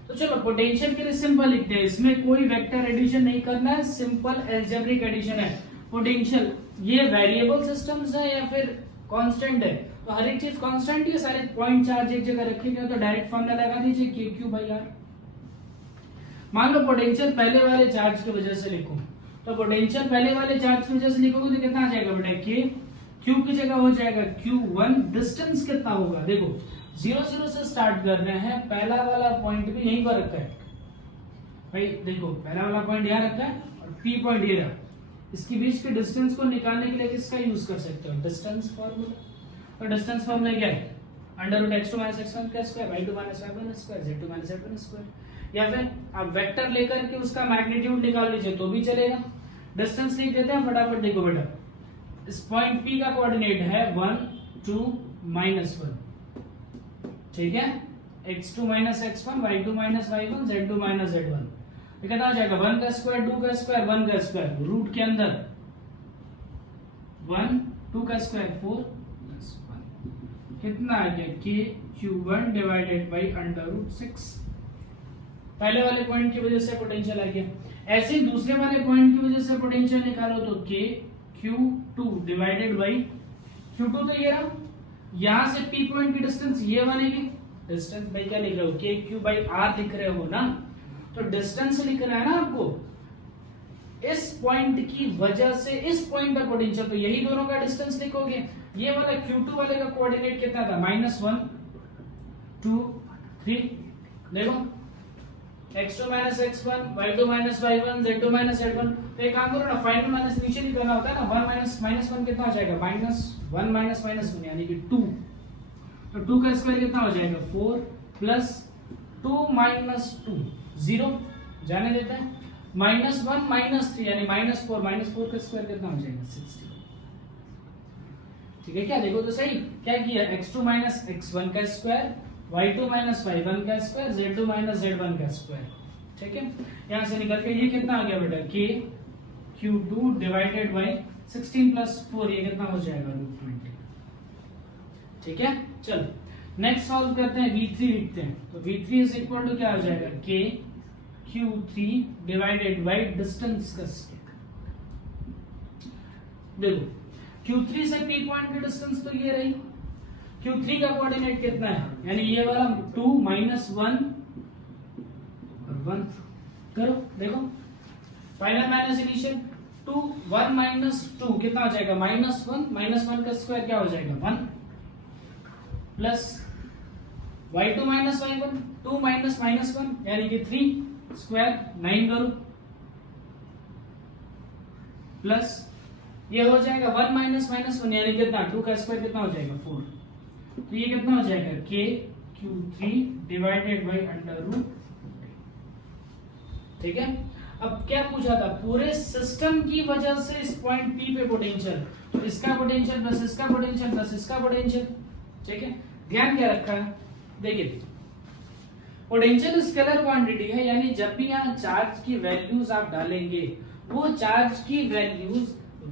तो चलो पोटेंशियल के लिए सिंपल लिखते हैं, इसमें कोई वेक्टर एडिशन नहीं करना है, सिंपल अलजेब्रिक एडिशन है। पोटेंशियल ये वेरिएबल सिस्टम्स है या फिर कांस्टेंट है, तो हर एक चीज कांस्टेंट ही है, सारे पॉइंट चार्ज एक जगह रखे गए, तो डायरेक्ट फॉर्मूला लगा दीजिए KQ/R। मान लो पोटेंशियल पहले वाले चार्ज की वजह से लिखो, तो पोटेंशियल पहले वाले चार्ज की वजह से लिखोगे तो कितना आ जाएगा बेटा, K Q की जगह हो जाएगा Q1, डिस्टेंस कितना होगा, देखो 0 0 से स्टार्ट कर रहे हैं, पहला वाला पॉइंट भी यहीं पर रखा है भाई, देखो पहला वाला पॉइंट यहाँ रखा है और P पॉइंट ये रहा, इसके बीच के डिस्टेंस को निकालने के लिए किसका यूज कर सकते हो, डिस्टेंस फार्मूला। और डिस्टेंस फार्मूला क्या है, √x2 - x1 का square, y2 - y1 square, z2 - z1 square, या फिर आप वेक्टर लेकर के उसका मैग्नीट्यूड निकाल लीजिए तो भी चलेगा। डिस्टेंस लिख देते हैं फटाफट, देखो बेटा इस पॉइंट P का कोऑर्डिनेट है 1 2 -1, ठीक है, x2 - x1, y2 - y1, z2 - z1, ये कितना आ जाएगा, 1 का स्क्वायर 2 का स्क्वायर 1 का स्क्वायर, रूट के अंदर 1 2 का स्क्वायर 4 + 1, कितना आ गया KQ1 डिवाइडेड बाय √6। पहले वाले पॉइंट की वजह से पोटेंशियल आ गया, ऐसे ही दूसरे वाले पॉइंट की वजह से पोटेंशियल निकालो तो KQ2 डिवाइडेड बाय Q2, तो ये रहा, यहां से P पॉइंट की डिस्टेंस ये बनेगी, डिस्टेंस भाई क्या लिख रहे हो, KQ/R लिख रहे हो ना, तो डिस्टेंस लिख रहा है ना आपको, इस पॉइंट की वजह से इस पॉइंट का पोटेंशियल, तो यही दोनों का डिस्टेंस लिखोगे। ये वाला Q2 वाले का कोऑर्डिनेट कितना था, -1 2 3, देखो x2 - x1, y2 - y1, z2 - z1, तो एक काम करो ना, फाइनल माइनस इनिशियली करना होता है ना, 1 - -1 कितना हो जाएगा, -1 - -1 यानी कि 2, तो 2 का स्क्वायर कितना हो जाएगा 4 प्लस 2 - 2 0 जाने देते हैं, -1 -3 यानी -4 का स्क्वायर कितना हो जाएगा 60, ठीक है क्या, देखो तो सही क्या किया, x2 - x1 का स्क्वायर, y2 - y1 का स्क्वायर, z2 - z1 का स्क्वायर, ठीक है। यहां से निकल के ये कितना आ गया बेटा, KQ2 डिवाइडेड बाय 16 + 4, ये कितना हो जाएगा √20, ठीक है। चलो नेक्स्ट सॉल्व करते हैं, V3 लिखते हैं, तो V3 इज इक्वल टू क्या हो जाएगा, KQ3 डिवाइडेड बाय डिस्टेंस का स्क्वायर। देखो Q3 से P पॉइंट की डिस्टेंस तो ये रही, Q3 का कोऑर्डिनेट कितना है, यानी ये वाला 2 - 1 और 1, करो देखो फाइनल माइनस इनिशियल, 2 1 - 2 कितना हो जाएगा, -1 का स्क्वायर क्या हो जाएगा 1 प्लस y2 - y1 2 - -1 यानी कि 3 स्क्वायर 9 करो, प्लस ये हो जाएगा 1 - -1 यानी कितना 2 का स्क्वायर कितना हो जाएगा 4, तो ये कितना हो जाएगा KQ3 डिवाइडेड बाय √, ठीक है। अब क्या पूछा था, पूरे सिस्टम की वजह से इस पॉइंट P पे पोटेंशियल, तो इसका पोटेंशियल प्लस इसका पोटेंशियल प्लस इसका पोटेंशियल, ठीक है। ध्यान क्या रखा है, देखिए पोटेंशियल स्केलर क्वांटिटी है, यानी जब भी यहाँ चार्ज की वैल्यूज आप डालेंगे, वो चार्ज की वैल्यूज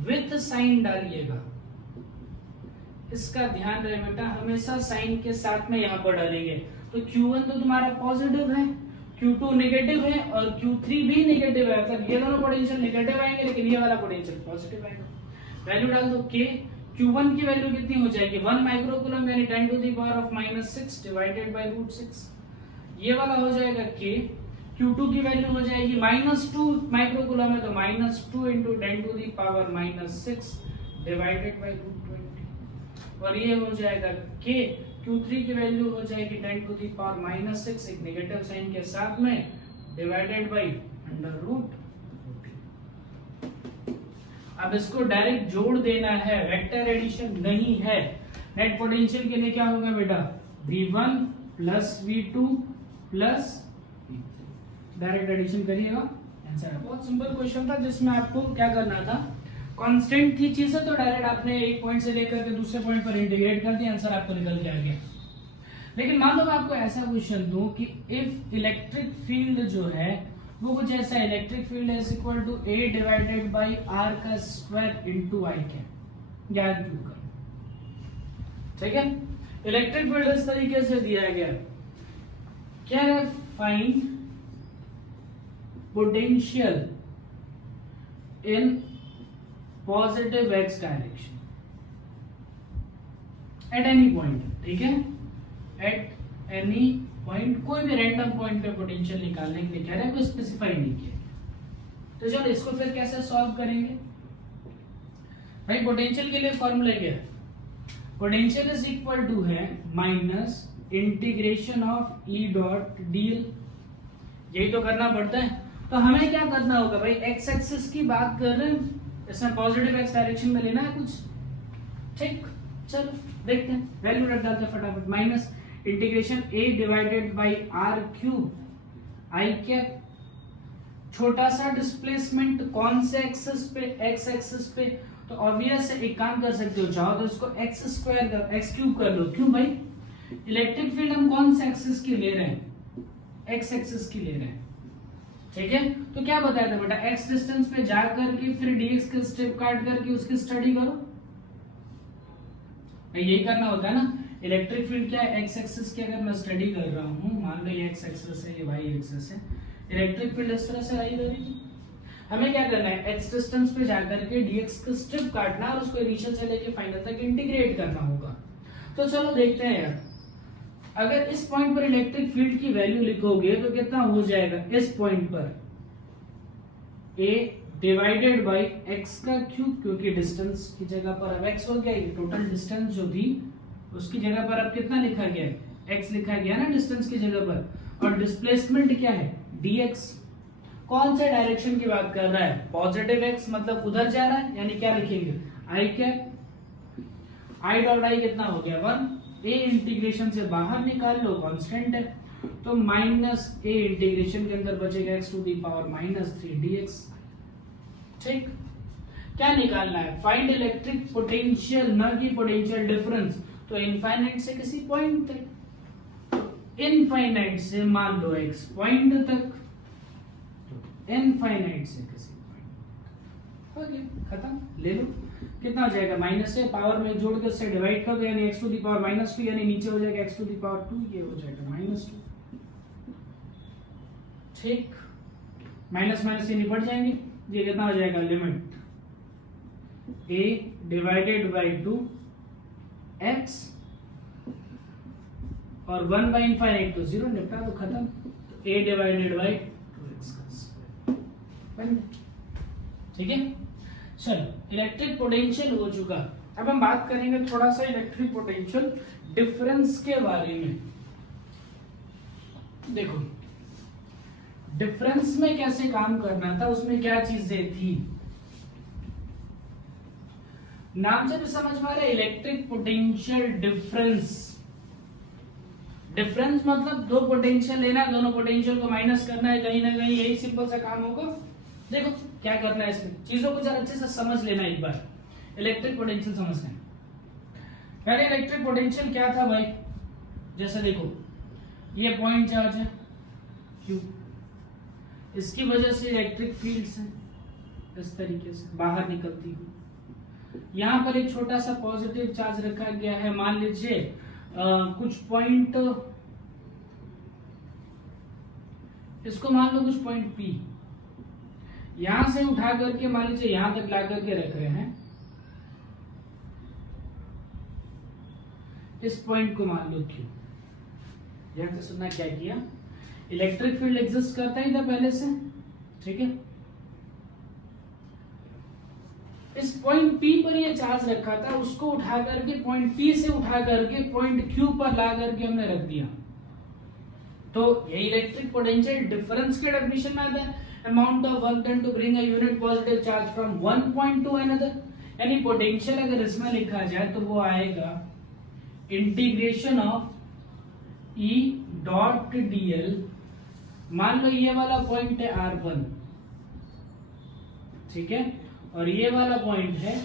विद साइन डालिएगा, इसका ध्यान रहे बेटा, हमेशा साइन के साथ में यहाँ पर डालेंगे। तो Q1 तो तुम्हारा पॉजिटिव है, Q2 नेगेटिव है और Q3 भी नेगेटिव है, मतलब ये दोनों पोटेंशियल नेगेटिव आएंगे लेकिन ये वाला पोटेंशियल पॉजिटिव आएगा। वैल्यू डाल दो K, Q1 की वैल्यू कितनी हो जाएगी 1 माइक्रोकूलम यानी 10 to the power of -6 divided by √6। ये वाला हो जाएगा K, Q2 की वैल्यू हो जाएगी -2 माइक्रोकूलम है तो -2 × 10 to the power -6 divided by √20 और ये हो जाएगा K, Q3 की वैल्यू हो जाएगी 10 टू द पावर -6 एक नेगेटिव साइन के साथ में डिवाइडेड बाय √14। अब इसको डायरेक्ट जोड़ देना है, वेक्टर एडिशन नहीं है। नेट पोटेंशियल के लिए क्या होगा बेटा V1 plus V2 plus direct addition करिएगा, आंसर है। बहुत सिंपल क्वेश्चन था जिसमें आपको क्या करना था, कांस्टेंट थी चीजें तो डायरेक्ट आपने एक पॉइंट से लेकर के दूसरे पॉइंट पर इंटीग्रेट कर दिया, आंसर आपको निकल के आ गया। लेकिन मान लो मैं आपको ऐसा क्वेश्चन दूं कि इफ इलेक्ट्रिक फील्ड जो है वो कुछ ऐसा, electric field is equal to A divided by R का स्क्वायर इनटू I के ज्ञान क्यों कर, ठीक है। इलेक्ट्रिक फील्ड इस तरीके से दिया गया, क्या है, find potential in positive x direction at any point, ठीक है, एट एनी पॉइंट, कोई भी रैंडम पॉइंट पे पोटेंशियल निकालने के लिए कह रहे हैं, कोई स्पेसिफाई नहीं किया। तो चलो इसको फिर कैसे सॉल्व करेंगे भाई। पोटेंशियल के लिए फॉर्मूला क्या है, पोटेंशियल इज इक्वल टू है minus integration of E dot dl, यही तो करना पड़ता है। तो हमें क्या करना होगा भाई, एक्स एक्सिस की बात कर रहे हैं, इसमें पॉजिटिव एक्स डायरेक्शन में लेना है कुछ, ठीक। चलो देखते हैं, वैल्यू रख डालते हैं फटाफट, minus integration A divided by R cube I cap, छोटा सा डिस्प्लेसमेंट कौन से एक्सिस पे, एक्स एक्सिस पे, तो ऑब्वियस है एक काम कर सकते हो, चाहो तो इसको x स्क्वायर का x क्यूब कर लो। क्यों भाई, इलेक्ट्रिक फील्ड हम कौन से एक्सिस की ले रहे हैं, x एक्सिस की ले रहे हैं, ठीक है। तो क्या बताया था बेटा, x डिस्टेंस पे जा करके फिर dx का स्टेप काट करके उसकी स्टडी करो, यही करना होता है ना। इलेक्ट्रिक फील्ड क्या है, x एक्सिस की अगर मैं स्टडी कर रहा हूं, मान लो ये x एक्सिस है, ये y एक्सिस है, इलेक्ट्रिक फील्ड इस तरह से लाई करेगी। हमें क्या करना है, x डिस्टेंस पे जाकर के dx का स्ट्रिप काटना और उसको इनिशियल से लेके फाइनल तक इंटीग्रेट करना होगा। तो चलो देखते हैं यार, अगर इस पॉइंट पर इलेक्ट्रिक फील्ड की वैल्यू लिखोगे तो कितना हो जाएगा, इस पॉइंट पर A डिवाइडेड बाय x का क्यूब, क्योंकि डिस्टेंस की जगह पर अब x हो गया, टोटल डिस्टेंस जो थी उसकी जगह पर अब कितना लिखा गया है, x लिखा गया ना डिस्टेंस की जगह पर, और डिस्प्लेसमेंट क्या है dx, कौन से डायरेक्शन की बात कर रहा है, पॉजिटिव x, मतलब उधर जा रहा है, यानी क्या लिखेंगे I cap, I dot I कितना हो गया 1, A इंटीग्रेशन से बाहर निकाल लो, कांस्टेंट है, तो माइनस A इंटीग्रेशन के अंदर बचेगा x to the power -3 dx, ठीक। क्या निकालना है, फाइंड इलेक्ट्रिक पोटेंशियल, न कि पोटेंशियल डिफरेंस। तो इनफाइनाइट से किसी पॉइंट तक, इनफाइनाइट से मान लो x पॉइंट तक, इनफाइनाइट से किसी पॉइंट, ओके खत्म, ले लो। कितना हो जाएगा, माइनस से पावर में जोड़ के उससे डिवाइड कर दो, यानी x टू दी पावर -2, यानी नीचे हो जाएगा x टू दी पावर 2, ये हो जाएगा -2, ठीक। माइनस माइनस से निपट जाएंगे, ये कितना हो जाएगा, limit A divided bye 2 x और 1 बाय इनफाइनाइट तो 0, निपटा तो खत्म। तो A डिवाइडेड बाय 2x का स्क्वायर, ठीक है। चलो इलेक्ट्रिक पोटेंशियल हो चुका, अब हम बात करेंगे थोड़ा सा इलेक्ट्रिक पोटेंशियल डिफरेंस के बारे में। देखो डिफरेंस में कैसे काम करना था, उसमें क्या चीजें थी, नाम से भी समझ में आ रहा है, इलेक्ट्रिक पोटेंशियल डिफरेंस। डिफरेंस मतलब दो पोटेंशियल लेना है, दोनों पोटेंशियल को माइनस करना है कहीं ना कहीं, यही सिंपल सा काम होगा। देखो क्या करना है, इसमें चीजों को जरा अच्छे से समझ लेना एक बार, इलेक्ट्रिक पोटेंशियल समझना है। पहले इलेक्ट्रिक पोटेंशियल क्या था भाई, जैसे देखो ये पॉइंट चार्ज है Q, इसकी वजह से इलेक्ट्रिक फील्ड से इस तरीके से बाहर निकलती हुई, यहाँ पर एक छोटा सा पॉजिटिव चार्ज रखा गया है, मान लीजिए कुछ पॉइंट इसको मान लो कुछ पॉइंट P, यहां से उठा करके मान लीजिए यहां तक ला करके रख रहे हैं, इस पॉइंट को मान लो Q। ध्यान से सुनना, क्या किया, इलेक्ट्रिक फील्ड एग्जिस्ट करता ही था पहले से, ठीक है। इस पॉइंट P पर ये चार्ज रखा था, उसको उठा करके पॉइंट P से उठा करके पॉइंट Q पर ला करके हमने रख दिया। तो ये इलेक्ट्रिक पोटेंशियल डिफरेंस के डेफिनेशन में आता है, amount of work done to bring a unit positive charge from one point to another. यानी पोटेंशियल अगर इसमें लिखा जाए तो वो आएगा integration of E dot dl। मान लो ये वाला पॉइंट है R1, ठीक है, और ये वाला पॉइंट है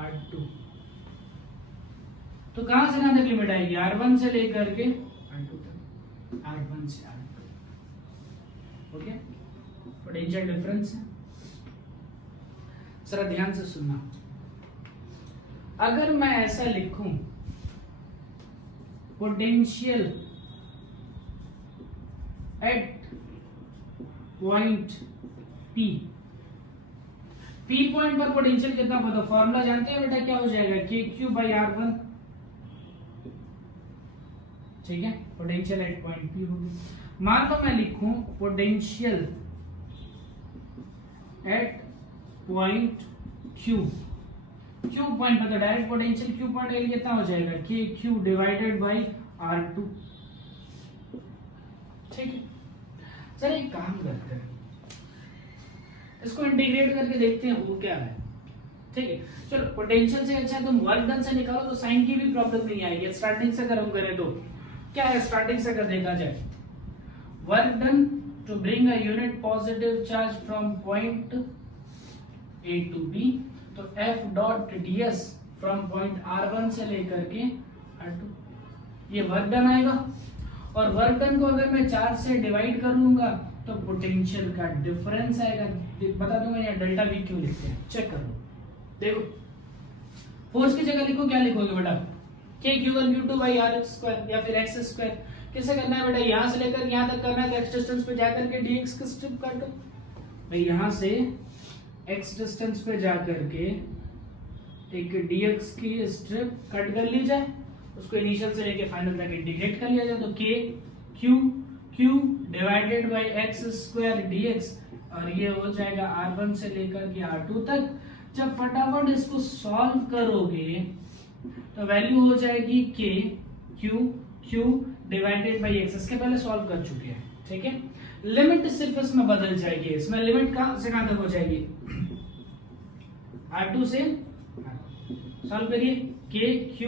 R2। तो कहां से कहां तक लिमिट आएगी, R1 से लेकर के R2 तक, R1 से R2। ओके, पोटेंशियल डिफरेंस है। जरा ध्यान से सुनना, अगर मैं ऐसा लिखूं, potential at point P, P point पर पोटेंशियल कितना पता, फॉर्मूला जानते हैं बेटा, क्या हो जाएगा, KQ/R1, ठीक है, पोटेंशियल एट पॉइंट P होगी। मान लो मैं लिखूं potential at point Q, Q point पर, तो डायरेक्ट पोटेंशियल Q पॉइंट के लिए कितना हो जाएगा, KQ/R2, ठीक है। चलिए एक काम करते हैं, इसको इंटीग्रेट करके देखते हैं वो क्या है, ठीक है। चलो, पोटेंशियल से अच्छा तुम वर्क डन से निकालो तो साइन की भी प्रॉब्लम नहीं आएगी। स्टार्टिंग से अगर हम करें तो क्या है, स्टार्टिंग से अगर देखा जाए, work done to bring a unit positive charge from point A to B, तो F dot ds from point R1 से लेकर के R2, ये वर्क डन आएगा। और वर्क डन को अगर मैं चार्ज से डिवाइड कर लूंगा तो पोटेंशियल का डिफरेंस आएगा। बता दूंगा यहाँ डेल्टा वी क्यों लिखते हैं, चेक कर लो। देखो, फोर्स की जगह लिखो, क्या लिखोगे बेटा, KQ1Q2/R² या फिर x²। किसे करना है बेटा, यहां से लेकर यहां तक करना है, तो x डिस्टेंस पे जाकर के dx की स्ट्रिप काटो भाई, यहां से x डिस्टेंस पे जाकर के एक dx की स्ट्रिप कट कर ली जाए, उसको इनिशियल से लेके फाइनल तक इंटीग्रेट कर लिया जाए, तो Q divided by x² dx, और ये हो जाएगा R1 से लेकर के R2 तक। जब फटाफट इसको सॉल्व करोगे तो वैल्यू हो जाएगी Q डिवाइडेड बाय x, इसके पहले सॉल्व कर चुके हैं, ठीक है। लिमिट सिर्फ इसमें बदल जाएगी, इसमें लिमिट कहां से कहां तक हो जाएगी, R2 से सॉल्व करिए, KQ,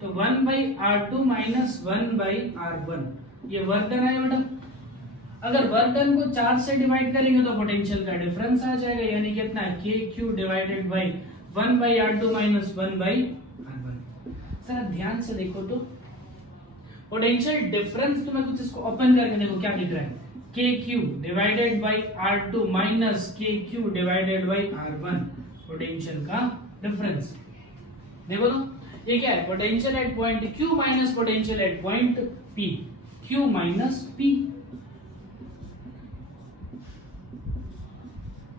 तो 1/R2 माइनस 1/R1, ये वर्क डन है बेटा। अगर वर्क डन को चार्ज से डिवाइड करेंगे तो पोटेंशियल का डिफरेंस आ जाएगा, यानी कितना, KQ divided by 1/R2 minus 1/R1। Sir ध्यान से देखो तो पोटेंशियल डिफरेंस, तो मैं कुछ इसको ओपन करके देखो क्या दिख रहा है, KQ divided by R2 minus KQ divided by R1, potential का डिफरेंस। देखो तो ये क्या है, potential at point Q minus potential at point P, Q minus P,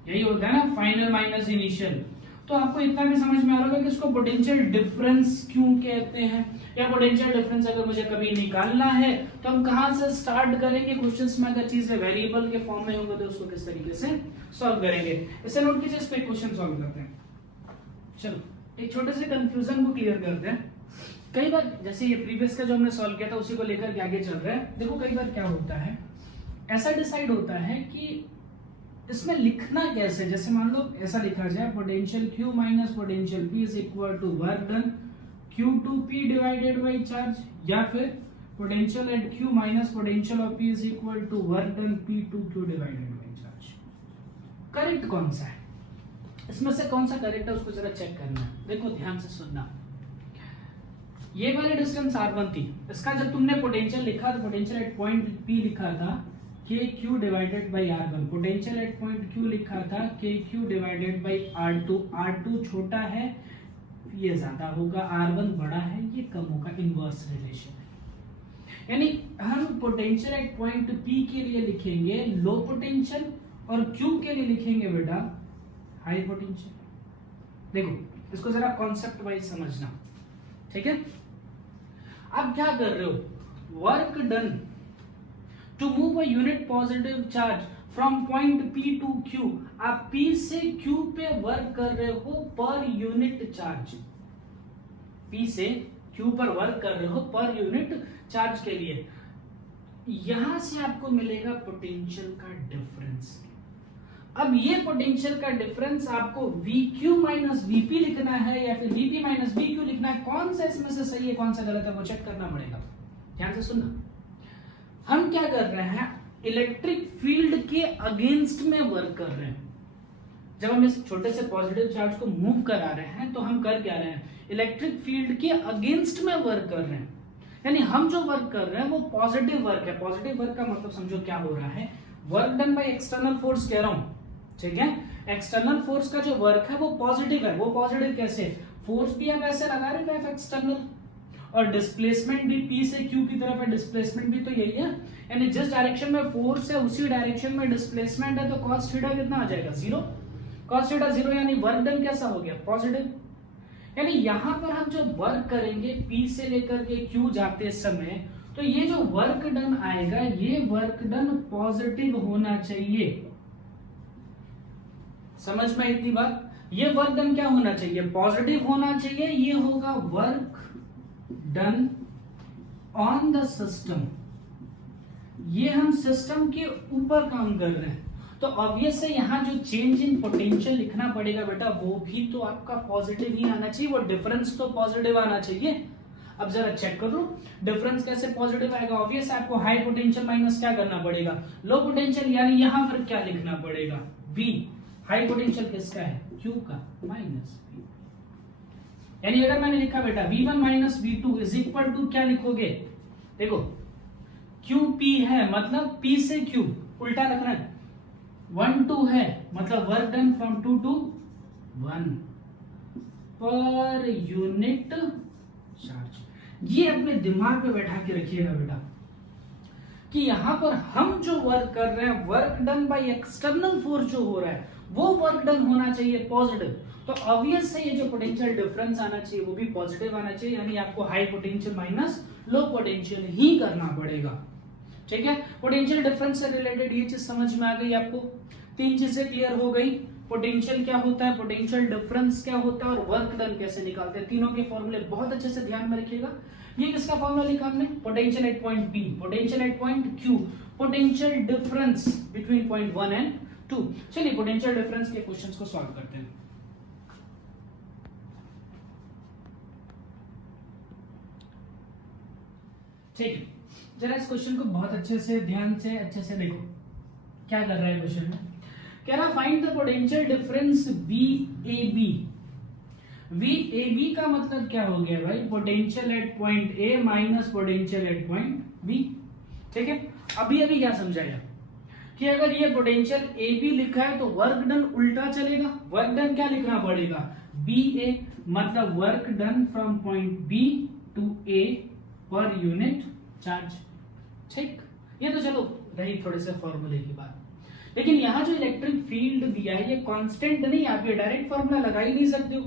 यही होता है ना, फाइनल माइनस इनिशियल। तो आपको इतना भी समझ में आ रहा होगा कि इसको पोटेंशियल डिफरेंस क्यों कहते हैं, या पोटेंशियल डिफरेंस अगर मुझे कभी निकालना है तो हम कहां से स्टार्ट करेंगे, क्वेश्चंस में अगर चीजें वेरिएबल के फॉर्म में होंगे तो उसको किस तरीके से सॉल्व करेंगे। इसे नोट कीजिए, इस पे क्वेश्चन सॉल्व करते हैं। चलो एक छोटे से कंफ्यूजन को क्लियर करते हैं। कई बार जैसे ये प्रीवियस का जो हमने सॉल्व किया था उसी को लेकर के आगे चल रहे हैं। देखो कई बार क्या होता है, ऐसा डिसाइड होता है कि इसमें लिखना कैसे, जैसे मान लो ऐसा लिखा जाए, potential Q minus potential P is equal to work done Q2P divided by charge, या फिर potential at Q minus potential of P is equal to work done P2Q divided by charge. Correct कौन सा है, इसमें से कौन सा correct है उसको जरा चेक करना है। देखो ध्यान से सुनना, ये वाली डिस्टेंस R1 थी, इसका जब तुमने पोटेंशियल लिखा तो पोटेंशियल एट पॉइंट P लिखा था KQ divided by R1, potential at point Q लिखा था KQ divided by R2, R2 छोटा है ये ज्यादा होगा, R1 बड़ा है ये कम होगा, इनवर्स रिलेशन है। यानी हम पोटेंशियल एट पॉइंट P के लिए लिखेंगे लो पोटेंशियल और Q के लिए लिखेंगे बेटा हाई पोटेंशियल। देखो इसको जरा कॉन्सेप्ट वाइज समझना, ठीक है। आप क्या कर रहे हो, work done to move a unit positive charge from point P to Q। आप P से Q पे वर्क कर रहे हो पर यूनिट चार्ज, P से Q पर वर्क कर रहे हो पर यूनिट चार्ज के लिए। यहां से आपको मिलेगा पोटेंशियल का डिफरेंस। अब ये पोटेंशियल का डिफरेंस आपको VQ माइनस VP लिखना है या फिर VP माइनस VQ लिखना है, कौन सा इसमें से सही है कौन सा गलत है वो चेक करना पड़ेगा। ध्यान से सुनना, हम क्या कर रहे हैं, इलेक्ट्रिक फील्ड के अगेंस्ट में वर्क कर रहे हैं। जब हम इस छोटे से पॉजिटिव चार्ज को मूव करा रहे हैं तो हम कर क्या रहे हैं, इलेक्ट्रिक फील्ड के अगेंस्ट में वर्क कर रहे हैं। यानी हम जो वर्क कर रहे हैं वो पॉजिटिव वर्क है। पॉजिटिव वर्क का मतलब समझो क्या हो रहा है, work done by external force कह रहा हूं, ठीक है। एक्सटर्नल फोर्स का जो वर्क है वो पॉजिटिव है। वो पॉजिटिव कैसे, फोर्स भी आप ऐसे लगा रहे हैं एक्सटर्नल, और डिस्प्लेसमेंट भी P से Q की तरफ है, डिस्प्लेसमेंट भी तो यही है। यानी जिस डायरेक्शन में फोर्स है उसी डायरेक्शन में डिस्प्लेसमेंट है, तो cos थीटा कितना आ जाएगा, 0। cos थीटा 0 यानी वर्क डन कैसा हो गया, पॉजिटिव। यानी यहां पर हम जब वर्क करेंगे P से लेकर के Q जाते समय, तो ये जो वर्क डन आएगा ये वर्क डन पॉजिटिव होना चाहिए। समझ में इतनी बात, ये वर्क डन क्या होना चाहिए, पॉजिटिव होना चाहिए। ये होगा work done on the system. ये हम सिस्टम के ऊपर काम कर रहे हैं, तो ऑब्वियस है यहाँ जो चेंज इन पोटेंशियल लिखना पड़ेगा बेटा वो भी तो आपका पॉजिटिव ही आना चाहिए, वो डिफरेंस तो पॉजिटिव आना चाहिए। अब जरा चेक कर लो डिफरेंस कैसे पॉजिटिव आएगा। ऑब्वियस आपको हाई पोटेंशियल माइनस क्या करना पड़ेगा, लो पोटेंशियल, यानी यहां पर क्या लिखना पड़ेगा, V। हाई पोटेंशियल किसका है, Q का, माइनस V। यानी अगर मैंने लिखा बेटा V1 minus V2 is equal to क्या लिखोगे, देखो QP है मतलब P से Q उल्टा रखना है, 1 2 है मतलब वर्क डन फ्रॉम 2 to 1 पर यूनिट चार्ज। ये अपने दिमाग में बैठा के रखिएगा बेटा कि यहां पर हम जो वर्क कर रहे हैं, work done by external force जो हो रहा है वो वर्क डन होना चाहिए पॉजिटिव। तो ऑब्वियस है ये जो पोटेंशियल डिफरेंस आना चाहिए वो भी पॉजिटिव आना चाहिए, यानी आपको high potential minus low potential ही करना पड़ेगा, ठीक है। पोटेंशियल डिफरेंस से रिलेटेड ये चीज समझ में आ गई आपको, 3 चीजें क्लियर हो गई। पोटेंशियल क्या होता है, पोटेंशियल डिफरेंस क्या होता है और वर्क डन कैसे निकालते हैं, तीनों के फॉर्मूले बहुत अच्छे से ध्यान में रखिएगा। ये किसका फॉर्मूला लिखा हमने, potential at point P, potential at point Q, potential difference between point 1 and 2। चलिए पोटेंशियल डिफरेंस के क्वेश्चंस को सॉल्व करते हैं। ठीक है, जरा इस क्वेश्चन को बहुत अच्छे से ध्यान से अच्छे से देखो क्या कर रहा है क्वेश्चन में। कह रहा find the potential difference VAB। VAB का मतलब क्या हो गया भाई, potential at point A minus potential at point B, ठीक है। अभी अभी क्या समझाया कि अगर ये पोटेंशियल AB लिखा है तो वर्क डन उल्टा चलेगा, वर्क डन क्या लिखना पड़ेगा, BA, मतलब work done from point B to A per unit charge, ठीक। ये तो चलो रही थोड़े से फॉर्मूले की बात, लेकिन यहाँ जो इलेक्ट्रिक फील्ड दिया है ये कांस्टेंट नहीं, आप ये डायरेक्ट फॉर्मूला लगा ही नहीं सकते हो,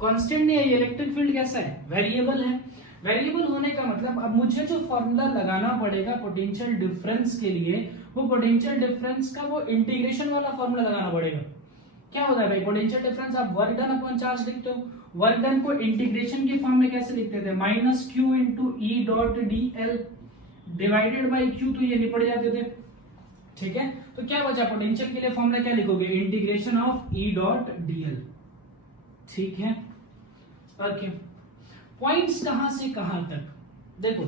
कांस्टेंट नहीं है। ये इलेक्ट्रिक फील्ड कैसा है, वेरिएबल है। वेरिएबल होने का मतलब अब मुझे जो फॉर्मूला लगाना पड़ेगा पोटेंशियल डिफरेंस के लिए, वो पोटेंशियल डिफरेंस का वो इंटीग्रेशन वाला फॉर्मूला लगाना पड़ेगा। क्या होता है भाई, पोटेंशियल डिफरेंस आप वर्क डन अपॉन चार्ज लिखते हो, वर्क डन को इंटीग्रेशन की फॉर्म में कैसे लिखते थे, minus Q into E dot DL divided by Q, तो ये निपट जाते थे, ठीक है। तो क्या बचा, पोटेंशियल के लिए फॉर्मूला क्या लिखोगे, integration of E dot DL, ठीक है। ओके, पॉइंट्स कहां से कहां तक, देखो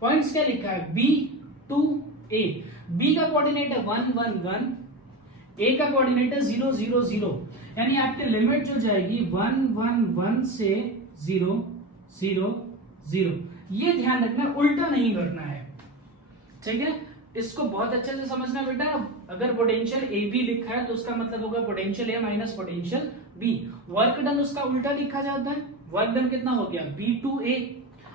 पॉइंट्स क्या लिखा है, B to A। B का कोऑर्डिनेट है 1 1 1, A का कोऑर्डिनेट है 0 0 0, यानी आपके लिमिट जो जाएगी 1 1 1 से 0 0 0। ये ध्यान रखना, उल्टा नहीं करना है, ठीक है। इसको बहुत अच्छे से समझना बेटा। अगर पोटेंशियल AB लिखा है तो उसका मतलब होगा potential A minus potential B। Work done उसका उल्टा लिखा जाता है, वर्क डन कितना हो गया B to A।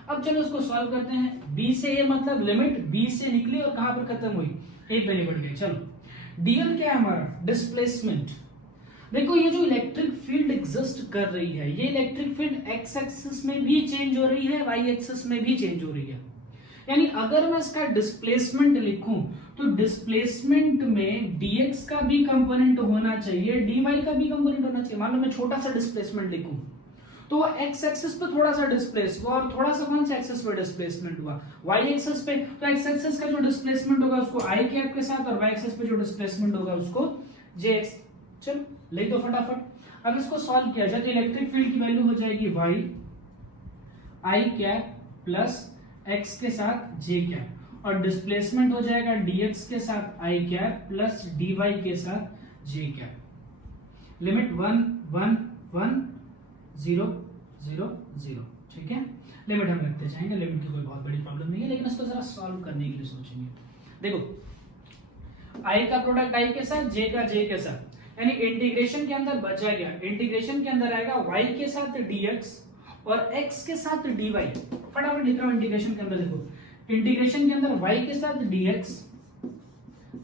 अब चलो इसको सॉल्व करते हैं। बी से ए मतलब लिमिट बी से निकली और कहां पर खत्म हुई, ए पे निकल गई। चलो डीएल क्या है हमारा, डिस्प्लेसमेंट। देखो ये जो इलेक्ट्रिक फील्ड एग्जिस्ट कर रही है, ये इलेक्ट्रिक फील्ड एक्स एक्सिस में भी चेंज हो रही है, वाई एक्सिस में भी चेंज हो रही है। यानी अगर मैं इसका डिस्प्लेसमेंट लिखूं तो डिस्प्लेसमेंट में dx का भी कंपोनेंट होना चाहिए, dy का भी कंपोनेंट होना चाहिए। मान लो मैं छोटा सा डिस्प्लेसमेंट लिखूं तो वो x एक्सिस पे थोड़ा सा डिस्प्लेस हुआ और थोड़ा सा कौन सा एक्सिस पे डिस्प्लेसमेंट हुआ, y एक्सिस पे। तो x एक्सिस का जो डिस्प्लेसमेंट होगा उसको i कैप के साथ और y एक्सिस पे जो डिस्प्लेसमेंट होगा उसको jx। चलो लिख दो फटाफट। अब इसको सॉल्व किया जाए तो इलेक्ट्रिक फील्ड की वैल्यू हो जाएगी y i cap plus x के साथ j कैप और डिस्प्लेसमेंट हो जाएगा dx के साथ i कैप प्लस dy के साथ j कैप। लिमिट 1 1 1 0 0 0। ठीक है, लिमिट हम रखते जाएंगे, लिमिट की कोई बहुत बड़ी प्रॉब्लम नहीं है, लेकिन इसको जरा सॉल्व करने के लिए सोचेंगे। देखो i का प्रोडक्ट i के साथ, j का j के साथ, यानी इंटीग्रेशन के अंदर बचा गया, इंटीग्रेशन के अंदर आएगा y के साथ dx और x के साथ dy। फटाफट लिख रहा हूं इंटीग्रेशन के अंदर। देखो इंटीग्रेशन के अंदर y के साथ dx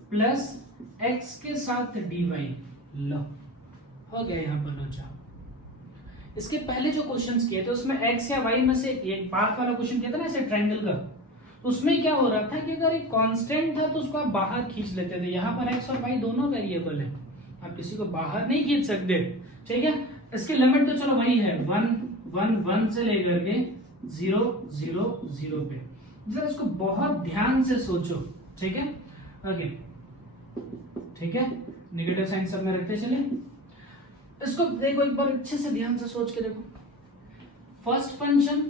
प्लस x के साथ dy। लो हो गया यहां पर लोचा। इसके पहले जो क्वेश्चंस किए थे उसमें x या y में से एक पार्ट वाला क्वेश्चन किया था ना ऐसे ट्रायंगल का, तो उसमें क्या हो रहा था कि अगर एक कांस्टेंट था तो उसको आप बाहर खींच लेते थे। यहाँ पर x और y दोनों वेरिएबल है, आप किसी को बाहर नहीं खींच सकते। ठीक है, इसकी लिमिट तो चलो वही है 1 1 1 से लेकर के 0 0 0 पे। जरा इसको बहुत ध्यान से सोचो। ठीक है, ओके ठीक है, नेगेटिव साइन सब में रखते चले। इसको देखो एक बार अच्छे से ध्यान से सोच के देखो। First function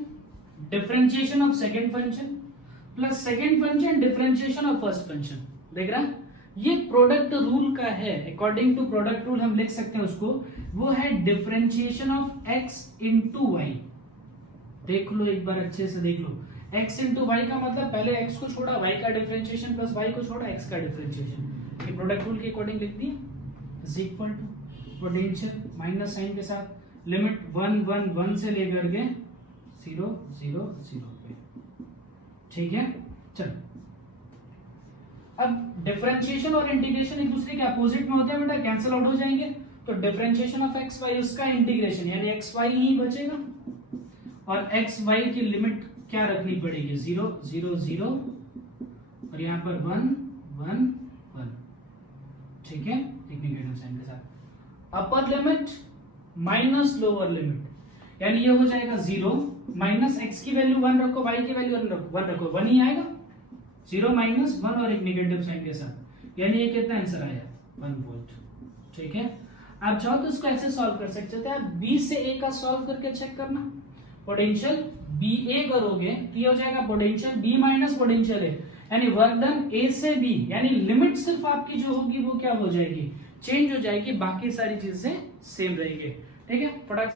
differentiation of second function plus second function differentiation of first function. देख रहा, ये प्रोडक्ट रूल का है। अकॉर्डिंग टू प्रोडक्ट रूल हम लिख सकते हैं उसको, वो है differentiation of x into y. देख लो एक बार अच्छे से देख लो, x इंटू वाई का मतलब पहले x को छोड़ा, y का डिफरेंशिएशन प्लस y को छोड़ा, x का डिफरेंशिएशन। ये प्रोडक्ट रूल के अकॉर्डिंग लिख दिया, is equal to potential minus sign के साथ लिमिट 1 1 1 से लेकर के 0 0 0 पे। ठीक है, चलो अब डिफरेंशिएशन और इंटीग्रेशन एक दूसरे के अपोजिट में होते हैं बेटा, कैंसिल आउट हो जाएंगे। तो डिफरेंशिएशन ऑफ एक्स वाई उसका इंटीग्रेशन यानी एक्स वाई ही बचेगा और एक्स वाई की लिमिट क्या रखनी पड़ेगी 0 0 0 और यहाँ पर 1 1 1। ठीक है, एक नेगेटिव साइन के साथ। Upper limit minus lower limit, यानी ये हो जाएगा 0 माइनस एक्स की वैल्यू 1 रखो, वाई की वैल्यू 1 रखो, 1 ही आएगा। 0 माइनस 1 और एक नेगेटिव साइन के साथ, यानी ये कितना आंसर आया 1 वोल्ट। ठीक है, आप चाहो तो इसको ऐसे सॉल्व कर सकते थे, आप बी से ए का सॉल्व करके चेक करना। पोटेंशियल बी ए करोगे तो ये हो जाएगा पोटेंशियल बी माइनस पोटेंशियल ए, यानी वर्क डन ए से बी, यानी लिमिट सिर्फ आपकी जो होगी वो क्या हो जाएगी, चेंज हो जाएगी, बाकी सारी चीजें सेम रहेंगी। ठीक है, फटाफट